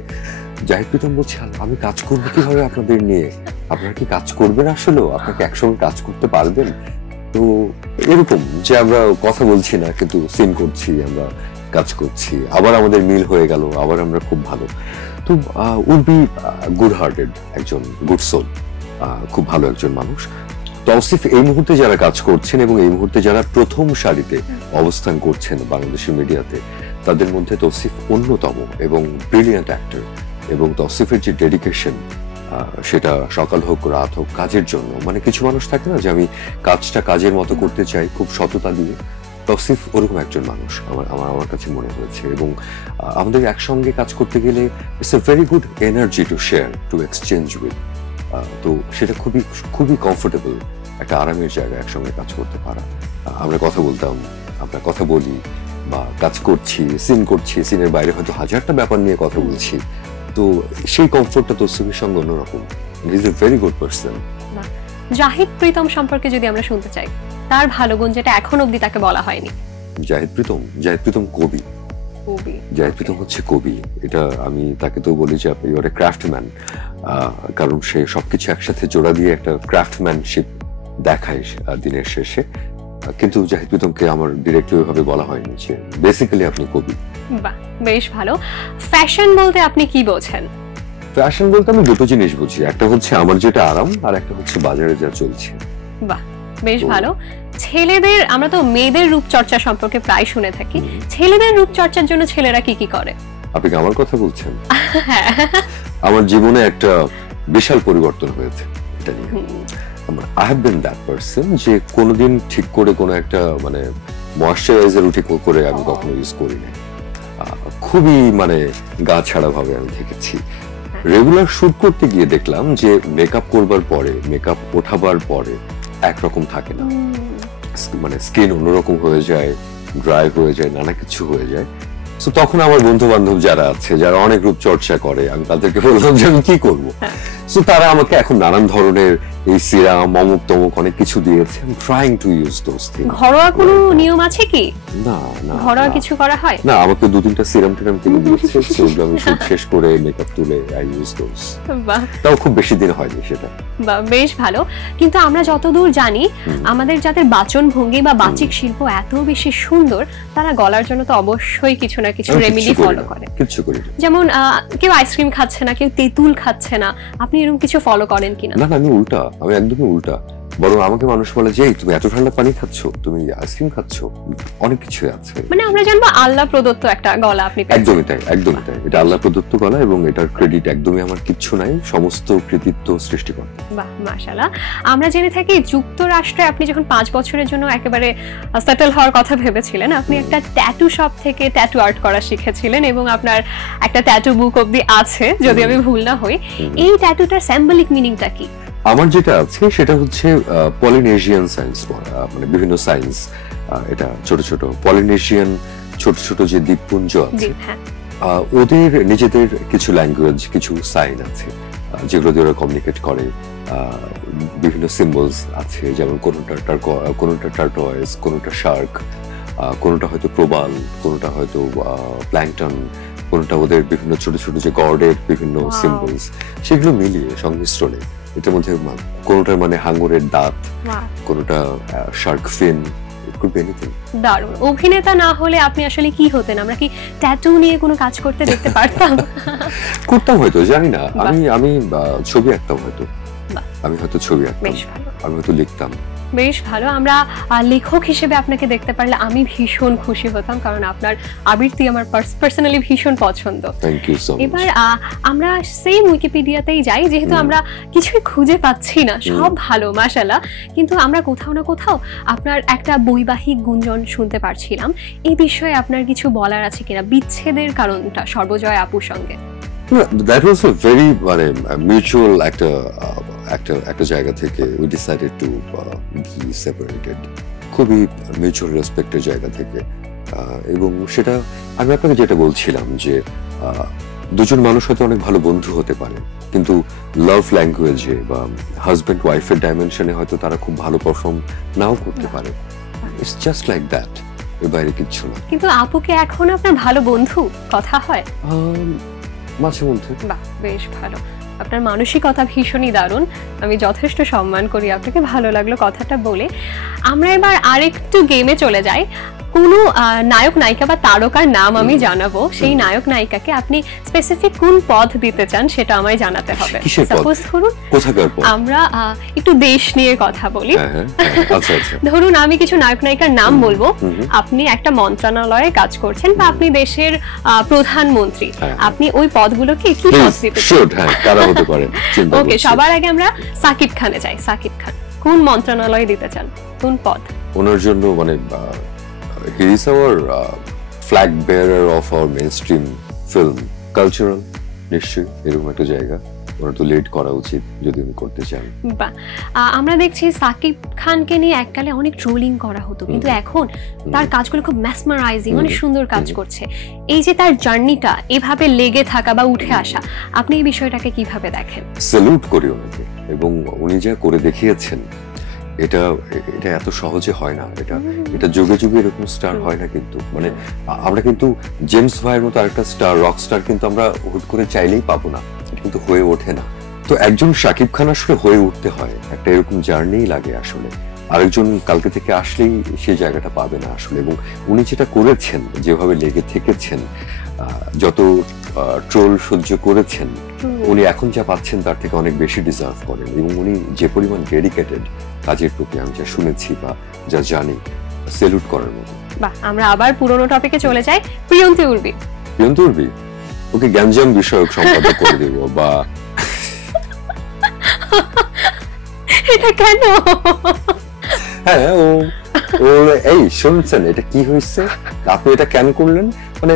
জাহিদ প্রীতম বলছে আমি কাজ করবো কিভাবে আপনাদের নিয়ে, আপনারা কি কাজ করবেন, আসলে আপনাকে একসঙ্গে কাজ করতে পারবেন? তো এরকম যে আমরা কথা বলছি না কিন্তু সিন করছি, আমরা কাজ করছি, আবার আমাদের মিল হয়ে গেল, আবার আমরা খুব ভালো। তো উর্বি গুড হার্টেড একজন, গুড সোল, খুব ভালো একজন মানুষ। তৌসিফ এই মুহূর্তে যারা কাজ করছেন এবং এই মুহূর্তে যারা প্রথম সারিতে অবস্থান করছেন বাংলাদেশের মিডিয়াতে, তাদের মধ্যে তৌসিফ অন্যতম এবং ব্রিলিয়ান্ট অ্যাক্টর। এবং তৌসিফের যে ডেডিকেশন, সেটা সকাল হোক রাত হোক কাজের জন্য, মানে কিছু মানুষ থাকে না যে আমি কাজটা কাজের মতো করতে চাই খুব সততা দিয়ে, তৌসিফ ওরকম একজন মানুষ আমার কাছে মনে হয়েছে। এবং আমাদের একসঙ্গে কাজ করতে গেলে it's a very good energy to share, two exchange with. তো সেটা খুবই খুবই কমফোর্টেবল একটা আরামের জায়গা একসঙ্গে কাজ করতে পারা। আমরা কথা বলতাম, আমরা কথা বলি বা কাজ করছি, সিন করছি, সিনের বাইরে হয়তো হাজারটা ব্যাপার নিয়ে কথা বলছি। তো সেই কমফোর্টটা তৌসিফের সঙ্গে অন্যরকম। He is a very good person. Zahid Pritam সম্পর্কে যদি আমরা শুনতে চাই, তার ভালো গুণ যেটা এখন অবধি তাকে বলা হয়নি। জাহিদ প্রীতম কবি। জাহিদ প্রীতম হচ্ছে কবি। এটা আমি তাকে তো বলি যে আপনি ইউ আর এ ক্রাফটম্যান, কারণ সে সবকিছু একসাথে জোড়া দিয়ে একটা ক্রাফটম্যানশিপ দেখায় দিনের শেষে। কিন্তু জাহিদ প্রীতমকে আমার ডিরেক্টলি ওইভাবে বলা হয়নি যে বেসিক্যালি আপনি কবি। বাহ, বেশ ভালো। ফ্যাশন বলতে আপনি কি বোঝেন? ফ্যাশন বলতে আমি দুটো জিনিস বুঝি, একটা হচ্ছে আমার যেটা আরাম, আর একটা হচ্ছে বাজারে যা চলছে। বাহ, বেশ ভালো। ছেলেদের, আমরা তো মেয়েদের রূপচর্চা সম্পর্কে প্রায় শুনে থাকি, ছেলেদের রূপচর্চার জন্য ছেলেরা কি কি করে? আপনি কি আমার কথা বলছেন? আমার জীবনে একটা বিশাল পরিবর্তন হয়েছে এটা নিয়ে। I have been that person যে কোনোদিন ঠিক করে কোনো একটা মানে ময়েশ্চারাইজার উঠে করে আমি কখনো ইউজ করি না। খুবই মানে গা ছাড়া ভাবে আমি থেকেছি। রেগুলার শুট করতে গিয়ে দেখলাম যে মেকআপ করবার পরে, মেকআপ ওঠাবার পরে একরকম থাকে না, মানে স্কিন অন্যরকম হয়ে যায়, ড্রাই হয়ে যায়, নানা কিছু হয়ে যায়। তো তখন আমার বন্ধু বান্ধব যারা আছে, যারা অনেক রূপচর্চা করে, আমি তাদেরকে বললাম যে আমি কি করবো। তো তারা আমাকে এখন নানান ধরনের এই সিরাম, অমুক তমুক অনেক কিছু দিয়েছে। I'm trying to use those things. ঘরোয়া কোনো নিয়ম আছে কি? না, ঘরোয়া কিছু করা হয় না। আমাকে 2-3টা সিরাম টিরাম কিনে দিয়েছে, সেগুলো আমি শুট শেষ করে মেকআপ তুলে I use those। বাহ, তাও খুব বেশি দিন হয়নি সেটা। বাহ, বেশ ভালো। কিন্তু আমরা যতদূর জানি, আমাদের যাদের বাচন ভঙ্গি বা বাচিক শিল্প এত বেশি সুন্দর, তারা গলার জন্য তো অবশ্যই কিছু না কিছু রেমেডি ফলো করে। কিছু করি না। যেমন কেউ আইসক্রিম খাচ্ছে না, কেউ তেঁতুল খাচ্ছে না, আপনি এরকম কিছু ফলো করেন কিনা? না, আমি উল্টা, আমি একদমই উল্টা। বরং আমাকে মানুষ বলে যে তুমি এত ঠান্ডা পানি খাচ্ছ, তুমি আইসক্রিম খাচ্ছ, অনেক কিছু আছে। মানে আমরা জানবো আল্লাহ প্রদত্ত একটা গলা আপনি পেয়েছেন। একদমই তাই, একদমই তাই। এটা আল্লাহ প্রদত্ত গলা এবং এটার ক্রেডিট একদমই আমার কিচ্ছু নাই, সমস্ত কৃতিত্ব সৃষ্টিকর্তা। বাহ, মাশাআল্লাহ। আমরা জেনে থাকি যুক্তরাষ্ট্রে আপনি যখন 5 বছরের জন্য একেবারে সেটেল হওয়ার কথা ভেবেছিলেন, আপনি একটা ট্যাটু শপ থেকে ট্যাটু আর্ট করা শিখেছিলেন এবং আপনার একটা ট্যাটু বুক অবধি আছে, যদি আমি ভুল না হই। এই ট্যাটুটার সিম্বলিক মিনিংটা কি? আমার যেটা আছে সেটা হচ্ছে পলিনেশিয়ান সায়েন্স, মানে বিভিন্ন সায়েন্স। এটা ছোট ছোট পলিনেশিয়ান ছোট ছোট যে দ্বীপপুঞ্জ আছে, ওদের নিজেদের কিছু ল্যাঙ্গুয়েজ, কিছু সাইন আছে যেগুলো দিয়ে ওরা কমিউনিকেট করে। বিভিন্ন সিম্বলস আছে, যেমন কোনোটা টার্টয়েজ, কোনোটা শার্ক, কোনোটা হয়তো প্রবাল, কোনোটা হয়তো প্ল্যাঙ্কটন, কোনোটা ওদের বিভিন্ন ছোট ছোট যে গর্ডের বিভিন্ন সিম্বলস, সেগুলো মিলিয়ে সংমিশ্রণে এটার মধ্যে কোনোটার মানে হাঙ্গরের দাঁত, কোনোটা শার্ক ফিন। দারুণ। অভিনেতা না হলে আপনি আসলে কি হতেন? আমরা কি ট্যাটু নিয়ে কোনো কাজ করতে দেখতে পারতাম? করতাম হয়তো, জানি না। আমি ছবি আঁকতাম হয়তো, আমি হয়তো ছবি আঁকতাম, আমি হয়তো লিখতাম। বেশ ভালো। আমরা লেখক হিসেবে আপনাকে দেখতে পারলে আমি ভীষণ খুশি হতাম, কারণ আপনার আবৃত্তি আমার পার্সোনালি ভীষণ পছন্দ। Thank you so much. এবার আমরা সেম উইকিপিডিয়াতেই যাই, যেহেতু আমরা কিছুই খুঁজে পাচ্ছি না, সব ভালো মাশাআল্লাহ, কিন্তু আমরা কোথাও না কোথাও আপনার একটা বৈবাহিক গুঞ্জন শুনতে পারছিলাম। এই বিষয়ে আপনার কিছু বলার আছে কিনা? বিচ্ছেদের কারণটা সর্বজয় আপুর সঙ্গে। That was a very mutual একটা জায়গা থেকে we decided to be separated, খুবই মিউচুয়াল রেসপেক্টের জায়গা থেকে। এবং সেটা আমি আপনাকে যেটা বলছিলাম যে দুজন মানুষ হয়তো অনেক ভালো বন্ধু হতে পারে, কিন্তু লাভ ল্যাঙ্গুয়েজে বা হাজব্যান্ড ওয়াইফের ডাইমেনশনে হয়তো তারা খুব ভালো পারফর্ম নাও করতে পারে। ইটস জাস্ট লাইক দ্যাট, এর বাইরে কিচ্ছু না। কিন্তু আপুকে এখন আপনার ভালো বন্ধু, কথা হয় মাঝে মধ্যে। বাহ, বেশ ভালো। আপনার মানসিকতা ভীষণই দারুণ, আমি যথেষ্ট সম্মান করি আপনাকে, ভালো লাগলো কথাটা বলে। আমরা এবার আরেকটু গেমে চলে যাই। কোন নায়ক নায়িকা বা তারকার নাম আমি জানাবো, সেই নায়ক নায়িকাকে আপনি স্পেসিফিক কোন পদ দিতে চান সেটা আমায় জানাতে হবে। সাপোজ ধরুন আমরা একটু দেশ নিয়ে কথা বলি। ধরুন আমি কিছু নায়ক নায়িকার নাম বলবো, আপনি একটা মন্ত্রণালয়ে কাজ করছেন বা আপনি দেশের প্রধানমন্ত্রী, আপনি ওই পদগুলোকে কি পদ দিতে চান? ওকে, সবার আগে আমরা সাকিব খানে যাই। সাকিব খান কোন মন্ত্রণালয়ে দিতে চান, কোন পদ? ওনার জন্য মানে he is our flag bearer of our mainstream film cultural, নিশ্চয়ই এরকম একটা জায়গা ওনার তো লিড করা উচিত যদি উনি করতে চান। বাহ, আমরা দেখছি সাকিব খানকে নিয়ে এককালে অনেক ট্রোলিং করা হতো, কিন্তু এখন তার কাজগুলো খুব ম্যাসমারাইজিং, অনেক সুন্দর কাজ করছে। এই যে তার জার্নিটা এভাবে লেগে থাকা বা উঠে আসা, আপনি এই বিষয়টাকে কিভাবে দেখেন? স্যালুট করি ওনাকে, এবং উনি যা করে দেখিয়েছেন এটা এত সহজে হয় না। এটা যুগে যুগে এরকম স্টার হয় না, কিন্তু মানে আমরা কিন্তু জেমস ভাইয়ের মতো আরেকটা স্টার, রক স্টার কিন্তু আমরা হুট করে চাইলেই পাবো না, কিন্তু হয়ে ওঠে না। তো একজন শাকিব খান আসলে হয়ে উঠতে হয়, একটা এরকম জার্নি লাগে আসলে। আরেকজন কালকে থেকে আসলেই সেই জায়গাটা পাবে না আসলে। এবং উনি যেটা করেছেন, যেভাবে লেগে থেকেছেন, যত ট্রোল সহ্য করেছেন, উনি এখন যা পাচ্ছেন তার থেকে অনেক বেশি ডিজার্ভ করেন। এবং উনি যে পরিমাণ ডেডিকেটেড কাজের প্রতি, আমি যা শুনেছি বা যা জানি, সেলুট করার মতো। বাহ, আমরা আবার পুরনো টপিকে চলে যাই। প্রিয়ন্তী উর্বি। প্রিয়ন্তী উর্বি, ওকে গ্যাঞ্জাম বিষয়ক সম্পাদক করে দেব বা এটা কেন? হ্যাঁ, ও এই শুনছেন এটা কি হয়েছে, আপনি এটা কেন করলেন, মানে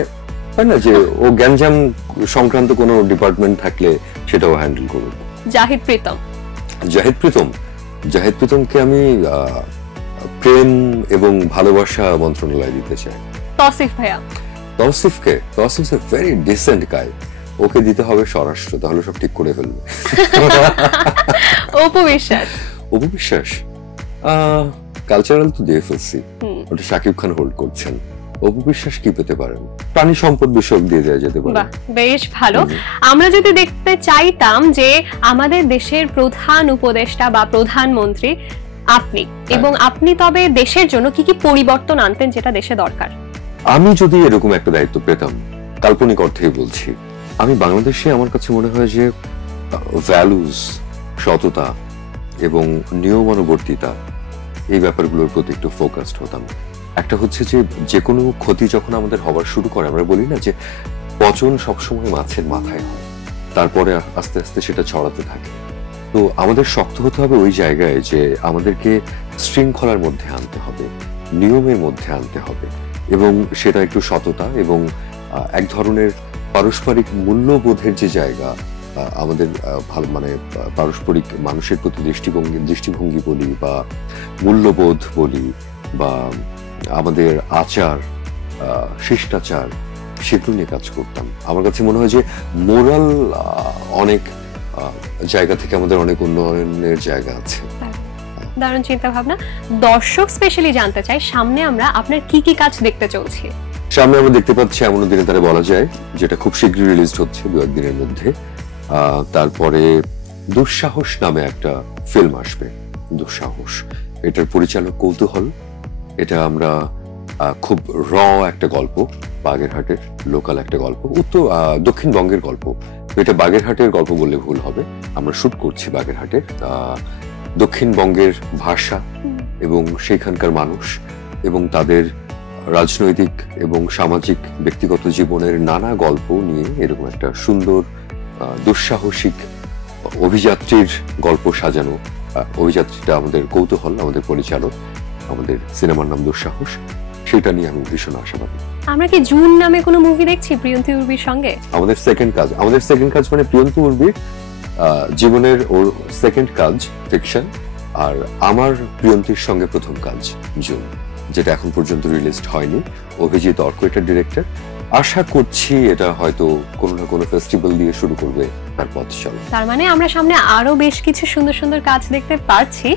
হয় না যে ও গ্যাঞ্জাম সংক্রান্ত কোনো ডিপার্টমেন্ট থাকলে সেটাও হ্যান্ডেল করবে। জাহিদ প্রীতম। জাহিদ প্রীতমকে আমি প্রেম এবং ভালোবাসা মন্ত্রণালয় দিতে চাই। তৌসিফ ভাইয়া। তৌসিফ এ ভেরি ডিসেন্ট গাই, ওকে দিতে হবে স্বরাষ্ট্র, তাহলে সব ঠিক করে ফেলবে। অপু বিশ্বাস কালচারাল তো দিয়ে ফেলছি, ওটা শাকিব খান হোল্ড করছেন। অপু বিশ্বাস কি পেতে পারেন? প্রাণী সম্পদ বিষয়ক দিয়ে দেওয়া যেতে পারে। বেশ ভালো। আমরা যদি দেখতে চাইতাম যে আমাদের দেশের প্রধান উপদেষ্টা বা প্রধানমন্ত্রী আপনি, এবং আপনি তবে দেশের জন্য কি কি পরিবর্তন আনতেন যেটা দেশে দরকার? আমি যদি এরকম একটা দায়িত্ব পেতাম, কাল্পনিক অর্থেই বলছি, আমি বাংলাদেশে আমার কাছে মনে হয় যে ভ্যালুজ, সততা এবং নিয়মানুবর্তিতা, এই ব্যাপারগুলোর প্রতি একটু ফোকাসড হতাম। একটা হচ্ছে যে কোনো ক্ষতি যখন আমাদের হবার শুরু করে, আমরা বলি না যে পচন সবসময় মাছের মাথায় হয়, তারপরে আস্তে আস্তে সেটা ছড়াতে থাকে। তো আমাদের শক্ত হতে হবে ওই জায়গায় যে আমাদেরকে শৃঙ্খলার মধ্যে আনতে হবে, নিয়মের মধ্যে আনতে হবে, এবং সেটা একটু সততা এবং এক ধরনের পারস্পরিক মূল্যবোধের যে জায়গা, আমাদের ভালো মানে পারস্পরিক মানুষের প্রতি দৃষ্টিভঙ্গি বলি বা মূল্যবোধ বলি বা আমাদের আচার শিষ্টাচার, সেগুলো নিয়ে কাজ করতাম। আমার কাছে মনে হয় যে মোরাল অনেক জায়গা থেকে আমাদের অনেক উন্নয়নের জায়গা আছে। দারুণ চিন্তা ভাবনা। দর্শক স্পেশালি জানতে চাই, সামনে আমরা আপনার কি কি কাজ দেখতে চলছি? সামনে আমরা দেখতে পাচ্ছি এমন দিনে তারা বলা যায়, যেটা খুব শীঘ্রই রিলিজ হচ্ছে 2-1 দিনের মধ্যে। তারপরে দুঃসাহস নামে একটা ফিল্ম আসবে, দুঃসাহস, এটার পরিচালক কৌতূহল। এটা আমরা খুব একটা গল্প, বাগেরহাটের লোকাল একটা গল্প, দক্ষিণবঙ্গের গল্প। এটা বাগেরহাটের গল্প বললে ভুল হবে, আমরা শুট করছি বাগেরহাটের। দক্ষিণবঙ্গের ভাষা এবং সেখানকার মানুষ এবং তাদের রাজনৈতিক এবং সামাজিক ব্যক্তিগত জীবনের নানা গল্প নিয়ে এরকম একটা সুন্দর দুঃসাহসিক অভিযাত্রীর গল্প সাজানো। অভিযাত্রীটা আমাদের কৌতূহল, আমাদের পরিচালক, আমাদের সিনেমার নাম দুঃসাহস, সেটা নিয়ে আমি ভীষণ আশাবাদী। আমরা কি জুন নামে কোনো মুভি দেখছি প্রিয়ন্তী উর্বির সঙ্গে? আমাদের সেকেন্ড কাজ মানে প্রিয়ন্তী উর্বির জীবনের ওর সেকেন্ড কাজ ফিকশন, আর আমার প্রিয়ন্তীর সঙ্গে প্রথম কাজ জুন, যেটা এখন পর্যন্ত রিলিজড হয়নি। অভিজিৎ অর্ক এটার ডিরেক্টর, আশা করছি এটা হয়তো কোনো না কোনো ফেস্টিভ্যাল দিয়ে শুরু করবে তার পথ চলা। তার মানে আমরা সামনে আরো বেশ কিছু সুন্দর সুন্দর কাজ দেখতে পারছি।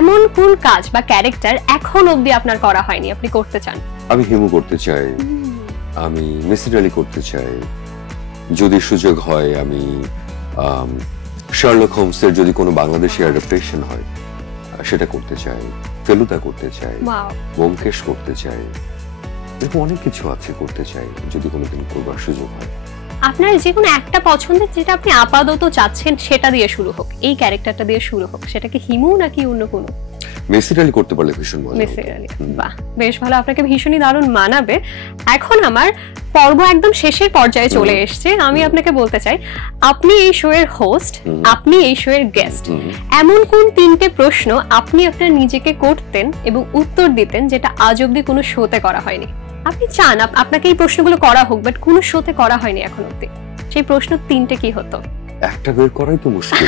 এমন কোন কাজ বা ক্যারেক্টার এখন অবধি আপনার করা হয়নি, আপনি করতে চান? আমি হিমু করতে চাই, আমি মিসির আলী করতে চাই, যদি সুযোগ হয় আমি শার্লক হোমসের যদি কোনো বাংলাদেশি অ্যাডাপ্টেশন হয় সেটা করতে চাই, ফেলুদা করতে চাই, ব্যোমকেশ করতে চাই, এরকম অনেক কিছু আছে করতে চাই যদি কোনোদিন করবার সুযোগ হয়। আপনার যে কোনো একটা পছন্দের যেটা আপনি আপাতত চাচ্ছেন সেটা দিয়ে শুরু হোক, এই ক্যারেক্টারটা দিয়ে শুরু হোক, সেটা কি হিমু নাকি অন্য কোনো? মিসির আলী করতে পারলে ভীষণ মজা। মিসির আলী, বাহ, বেশ ভালো, আপনাকে ভীষণই দারুণ মানাবে। এখন আমার পর্ব একদম শেষের পর্যায়ে চলে এসেছে। আমি আপনাকে বলতে চাই, আপনি এই শো এর হোস্ট, আপনি এই শো এর গেস্ট, এমন কোন তিনটে প্রশ্ন আপনি আপনার নিজেকে করতেন এবং উত্তর দিতেন যেটা আজ অবধি কোনো শোতে করা হয়নি? আপনি চান আপনাকে এই প্রশ্নগুলো করা হোক, বাট কোনো শোতে করা হয়নি এখন অবধি, সেই প্রশ্ন তিনটে কি হতো? একটা বের করাই তো মুশকিল।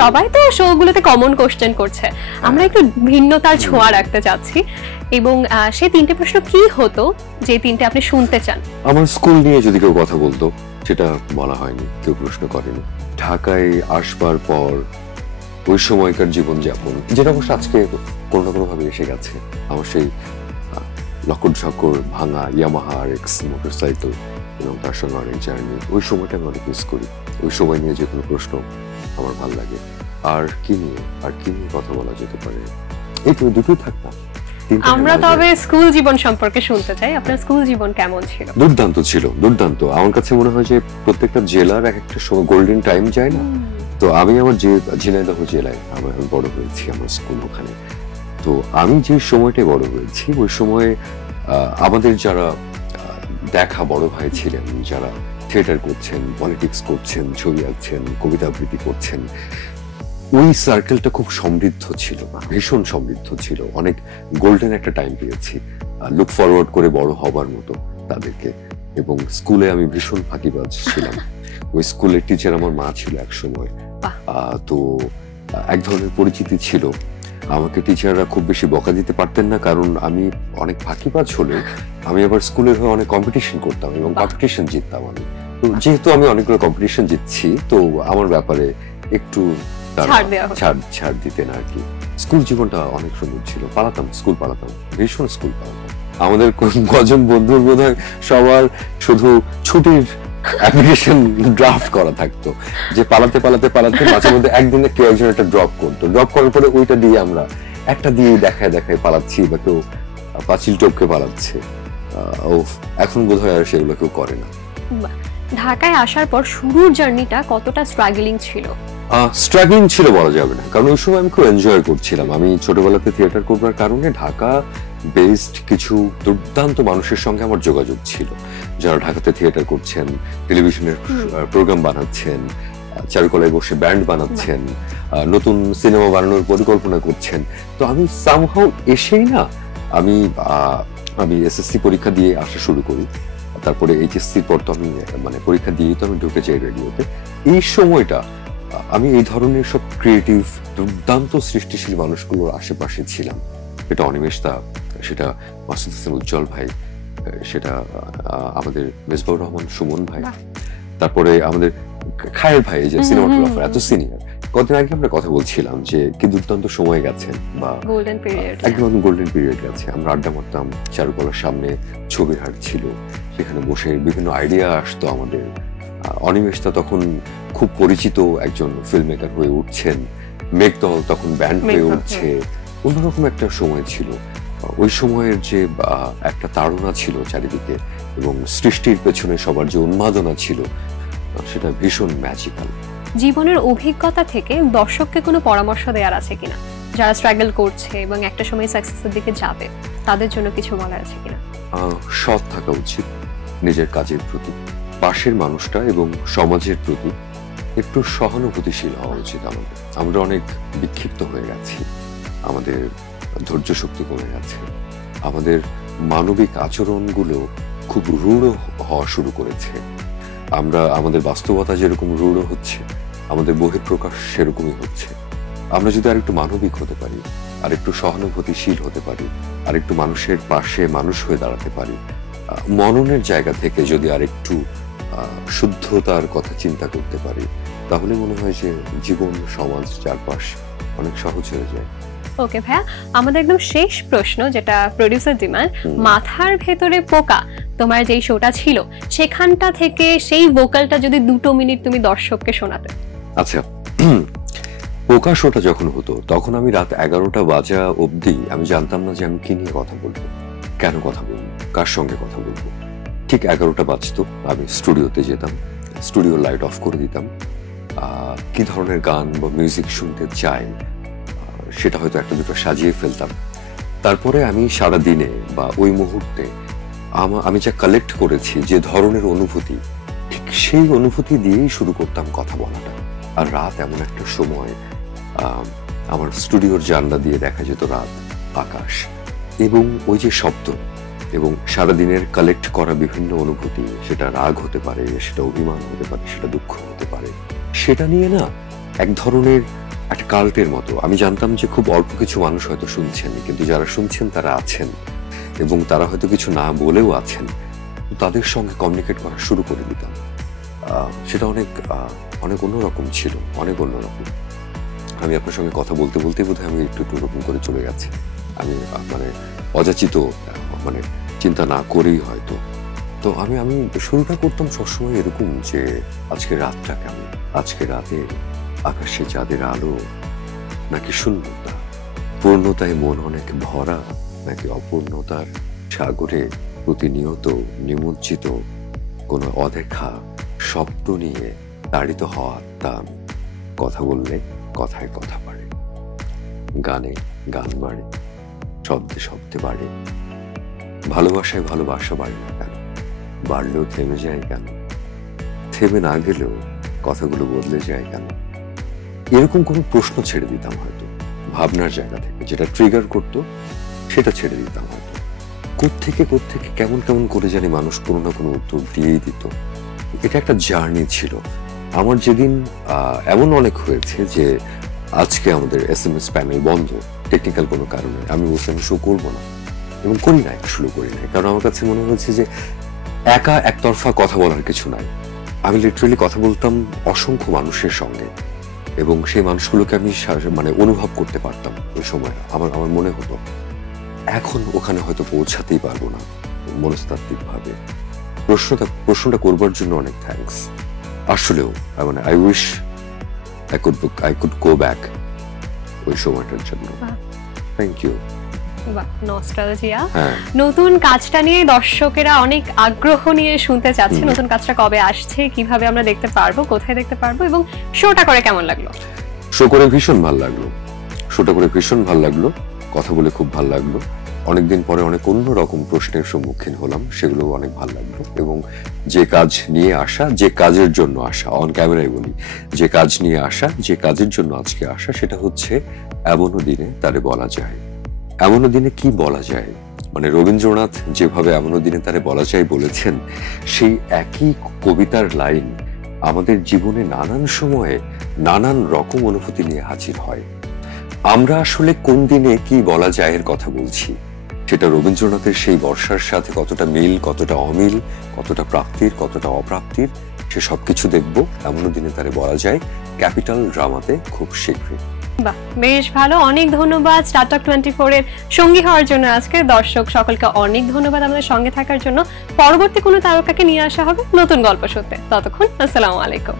সবাই তো শোগুলোতে কমন কোশ্চেন করছে, আমরা একটু ভিন্নতার ছোঁয়া রাখতে চাচ্ছি, এবং সেই তিনটে প্রশ্ন কি হতো যে তিনটে আপনি শুনতে চান? আমার স্কুল নিয়ে যদি কেউ কথা বলতো, সেটা বলা হয়নি, কেউ প্রশ্ন করেনি। ঢাকায় আসবার পর ওই সময়কার জীবনযাপন, যেটা অবশ্য আজকে কোনো না কোনো ভাবে এসে গেছে, আমার সেই লকট ঝকর ভাঙা ইয়ামাহা RX মোটরসাইকেল এবং তার সঙ্গে অনেক জার্নি, ওই সময়টা আমি অনেক মিস করি। ওই সময় নিয়ে যে কোনো প্রশ্ন আমার ভালো লাগে। আর কি নিয়ে কথা বলা যেতে পারে, এই তো দুটোই থাকতাম। আমরা তবে স্কুল জীবন সম্পর্কে শুনতে চাই, আপনার স্কুল জীবন কেমন ছিল? দুর্দান্ত ছিল, দুর্দান্ত। আমার কাছে মনে হয় যে প্রত্যেকটা জেলার এক একটা সময় গোল্ডেন টাইম যায় না, তো আমি আমার যে ঝিনাইদহ জেলায় আমি বড় হয়েছি, আমার স্কুল ওখানে। তো আমি যে সময়টায় বড় হয়েছি ওই সময়ে আমাদের যারা দেখা বড় ভাই ছিলেন, যারা থিয়েটার করছেন, পলিটিক্স করছেন, ছবি আঁকছেন, কবিতা আবৃত্তি করছেন, ওই সার্কেলটা খুব সমৃদ্ধ ছিল, ভীষণ সমৃদ্ধ ছিল। অনেক গোল্ডেন একটা টাইম পেয়েছি লুক ফরওয়ার্ড করে বড় হবার মতো তাদেরকে। এবং স্কুলে আমি ভীষণ ফাঁকিবাজ ছিলাম। ওই স্কুলের টিচার আমার মা ছিল এক সময়, তো এক ধরনের পরিচিতি ছিল। আমাকে টিচাররা খুব বেশি বকা দিতে পারতেন না, কারণ আমি অনেক ফাঁকিবাজ হলে আমি আবার স্কুলের হয়ে অনেক কম্পিটিশন করতাম এবং কম্পিটিশন জিততাম আমি। তো যেহেতু আমি অনেকগুলো কম্পিটিশন জিতছি, তো আমার ব্যাপারে একটু ছাড় দিতেন আর কি। স্কুল জীবনটা অনেক সুন্দর ছিল, স্কুল পালাতাম, ভীষণ স্কুল পালাতাম। আমাদের কজন বন্ধুর বোধহয় সবার শুধু ছুটির অ্যাপ্লিকেশন ড্রাফট করা থাকতো, যে পালাতে পালাতে পালাতে মাঝে মধ্যে একদিনে কেউ একজন একটা ড্রপ করতো, ড্রপ করার পরে ওইটা দিয়ে আমরা একটা দিয়ে দেখায় পালাচ্ছি, বা কেউ পাঁচিল টপকে পালাচ্ছে। এখন বোধহয় আর সেগুলো কেউ করে না। ঢাকায় আসার পর শুরুর জার্নিটা কতটা স্ট্রাগলিং ছিল? স্ট্রাগলিং ছিল বলা যাবে না, কারণ ওই সময় আমি খুব এনজয় করছিলাম। আমি ছোটবেলাতে থিয়েটার করবার কারণে ঢাকা বেসড কিছু দুর্দান্ত মানুষের সঙ্গে আমার যোগাযোগ ছিল, যারা ঢাকাতে থিয়েটার করছেন, টেলিভিশনের প্রোগ্রাম বানাচ্ছেন, চারুকলায় বসে ব্যান্ড বানাচ্ছেন, নতুন সিনেমা বানানোর পরিকল্পনা করছেন। তো আমি সামহাউ এসেই না, আমি এসএসসি পরীক্ষা দিয়ে আসা শুরু করি, তারপরে এইচএসসির পর তো আমি পরীক্ষা দিয়েই তো আমি ঢুকে যাই রেডিওতে। এই সময়টা আমি এই ধরনের সব ক্রিয়েটিভ দুর্দান্ত সৃষ্টিশীল মানুষগুলোর আশেপাশে ছিলাম। সেটা অনিমেষ দা, সেটা মাসুদ হোসেন উজ্জ্বল ভাই, সেটা আমাদের মেজবাউর রহমান সুমন ভাই, তারপরে আমাদের খায়ের ভাই, যে সিনেমাটোগ্রাফার, এত সিনিয়র। কদিন আগে আমরা কথা বলছিলাম যে কি দুর্দান্ত সময় গেছে, বা একদম গোল্ডেন পিরিয়ড গেছে। আমরা আড্ডা মারতাম, চারুকলার সামনে ছবির হাট ছিল, সেখানে বসে বিভিন্ন আইডিয়া আসতো আমাদের। অনিমেষটা তখন খুব পরিচিত একজন ফিল্ম মেকার হয়ে উঠছেন, মেঘদল তখন ব্যান্ড হয়ে উঠছে, অন্যরকম একটা সময় ছিল। ওই সময়ের যে একটা তাড়না ছিল চারিদিকে এবং সৃষ্টির পেছনে সবার যে উন্মাদনা ছিল, সেটা ভীষণ ম্যাজিক্যাল। জীবনের অভিজ্ঞতা থেকে দর্শককে কোনো পরামর্শ দেওয়ার আছে কিনা, যারা স্ট্রাগল করছে এবং একটা সময় সাকসেসের দিকে যাবে, তাদের জন্য কিছু বলার আছে কিনা? সৎ থাকা উচিত নিজের কাজের প্রতি, পাশের মানুষটা এবং সমাজের প্রতি একটু সহানুভূতিশীল হওয়া উচিত আমাদের। আমরা অনেক বিক্ষিপ্ত হয়ে গেছি, আমাদের ধৈর্য শক্তি কমে গেছে, আমাদের মানবিক আচরণগুলো খুব রূঢ় হওয়া শুরু করেছে। আমাদের বাস্তবতা যেরকম রূঢ় হচ্ছে, আমাদের বহিঃপ্রকাশ সেরকমই হচ্ছে। আমরা যদি আরেকটু মানবিক হতে পারি, আরেকটু সহানুভূতিশীল হতে পারি, আরেকটু মানুষের পাশে মানুষ হয়ে দাঁড়াতে পারি, মননের জায়গা থেকে যদি আরেকটু শুদ্ধতার কথা চিন্তা করতে পারি, তাহলে মনে হয় যে জীবন, সমাজ, চারপাশ অনেক সহজ হয়ে যায়। ওকে ভাইয়া, আমাদের একদম শেষ প্রশ্ন, যেটা প্রোডিউসার ডিমান্ড, মাথার ভেতরে পোকা তোমার যেই শোটা ছিল সেখানটা থেকে সেই ভোকালটা যদি 2 মিনিট তুমি দর্শককে শোনাতে। আচ্ছা, পোকা শোটা যখন হতো তখন আমি রাত 11টা বাজা অবধি আমি জানতাম না যে আমি কি নিয়ে কথা বলবো, কেন কথা বলবো, কার সঙ্গে কথা বলবো। ঠিক 11টা বাজতো, আমি স্টুডিওতে যেতাম, স্টুডিও লাইট অফ করে দিতাম, কি ধরনের গান বা মিউজিক শুনতে চাই সেটা হয়তো একটা দুটো সাজিয়ে ফেলতাম। তারপরে আমি সারা দিনে বা ওই মুহূর্তে আমি যা কালেক্ট করেছি, যে ধরনের অনুভূতি, ঠিক সেই অনুভূতি দিয়েই শুরু করতাম কথা বলাটা। আর রাত এমন একটা সময়, আমার স্টুডিওর জানলা দিয়ে দেখা যেত রাত, আকাশ এবং ওই যে শব্দ এবং সারাদিনের কালেক্ট করা বিভিন্ন অনুভূতি, সেটা রাগ হতে পারে, সেটা অভিমান হতে পারে, সেটা দুঃখ হতে পারে, সেটা নিয়ে না এক ধরনের একটা কাল্টের মতো। আমি জানতাম যে খুব অল্প কিছু মানুষ হয়তো শুনছেন, কিন্তু যারা শুনছেন তারা আছেন এবং তারা হয়তো কিছু না বলেও আছেন, তাদের সঙ্গে কমিউনিকেট করা শুরু করে দিতাম। সেটা অনেক অনেক অন্যরকম ছিল, অনেক অন্যরকম। আমি আপনার সঙ্গে কথা বলতে বলতে বোধহয় আমি একটু রকম করে চলে যাচ্ছি, আমি মানে অযাচিত, মানে চিন্তা না করেই হয়তো। তো আমি শুরুটা করতাম সবসময় এরকম যে আজকে রাতটা কেমন, আজকে রাতে আকাশে চাঁদের আলো নাকি শূন্যতা, পূর্ণতায় মন অনেক ভরা নাকি অপূর্ণতার সাগরে প্রতিনিয়ত নিমজ্জিত কোনো অদেখা শব্দ নিয়ে তাড়িত হওয়া আত্মা আমি। কথা বললে কথায় কথা বাড়ে, গানে গান বাড়ে, শব্দে শব্দে বাড়ে, ভালোবাসায় ভালোবাসা বাড়ে না কেন, বাড়লেও থেমে যায় কেন, থেমে না গেলেও কথাগুলো বদলে যায় কেন। এরকম কোনো প্রশ্ন ছেড়ে দিতাম হয়তো ভাবনার জায়গা থেকে, যেটা ট্রিগার করতো সেটা ছেড়ে দিতাম হয়তো। কোত্থেকে কেমন কেমন করে জানি মানুষ কোনো না কোনো উত্তর দিয়েই দিত। এটা একটা জার্নি ছিল আমার। যেদিন এমন অনেক হয়েছে যে আজকে আমাদের SMS প্যানেল বন্ধ টেকনিক্যাল কোনো কারণে, আমি বলছি আমি শো করবো না, এবং করি নাই, শুরু করি নাই, কারণ আমার কাছে মনে হয়েছে যে একা একতরফা কথা বলার কিছু নাই। আমি লিটারেলি কথা বলতাম অসংখ্য মানুষের সঙ্গে এবং সেই মানুষগুলোকে আমি মানে অনুভব করতে পারতাম ওই সময়। আমার মনে হতো এখন ওখানে হয়তো পৌঁছাতেই পারবো না মনস্তাত্ত্বিক ভাবে। প্রশ্নটা করবার জন্য অনেক থ্যাঙ্কস। আসলেও মানে I wish I could go back ওই সময়টার জন্য। Thank you. নস্টালজিয়া, নতুন কাজটা নিয়ে দর্শকেরা অনেক আগ্রহ নিয়ে শুনতে চাচ্ছে। নতুন কাজটা কবে আসছে, কিভাবে আমরা দেখতে পারবো, কোথায় দেখতে পারবো, এবং শোটা করে কেমন লাগলো? শো করে ভীষণ ভালো লাগলো, শোটা করে ভীষণ ভালো লাগলো, কথা বলে খুব ভালো লাগলো। অনেকদিন পরে অনেক অন্যরকম প্রশ্নের সম্মুখীন হলাম, সেগুলো অনেক ভালো লাগলো। এবং যে কাজ নিয়ে আসা, যে কাজের জন্য আসা, অন ক্যামেরায় বলি, যে কাজ নিয়ে আসা, যে কাজের জন্য আজকে আসা, সেটা হচ্ছে এমনও দিনে তারে বলা যায়। এমনও দিনে কি বলা যায়, মানে রবীন্দ্রনাথ যেভাবে এমনও দিনে তারে বলা যায় বলেছেন, সেই একই কবিতার লাইন আমাদের জীবনে নানান সময়ে নানান রকম অনুভূতি নিয়ে হাজির হয়। আমরা আসলে কোন দিনে কি বলা যায় এর কথা বলছি, সেটা রবীন্দ্রনাথের সেই বর্ষার সাথে কতটা মিল, কতটা অমিল, কতটা প্রাপ্তির, কতটা অপ্রাপ্তির, সে সবকিছু দেখবো এমনও দিনে তারে বলা যায় ক্যাপিটাল ড্রামাতে খুব শীঘ্রই। বাহ, বেশ ভালো। অনেক ধন্যবাদ স্টার টক 24 এর সঙ্গী হওয়ার জন্য। আজকে দর্শক সকলকে অনেক ধন্যবাদ আমাদের সঙ্গে থাকার জন্য। পরবর্তী কোনো তারকাকে নিয়ে আসা হবে নতুন গল্প শুনতে। ততক্ষণ আসসালামু আলাইকুম।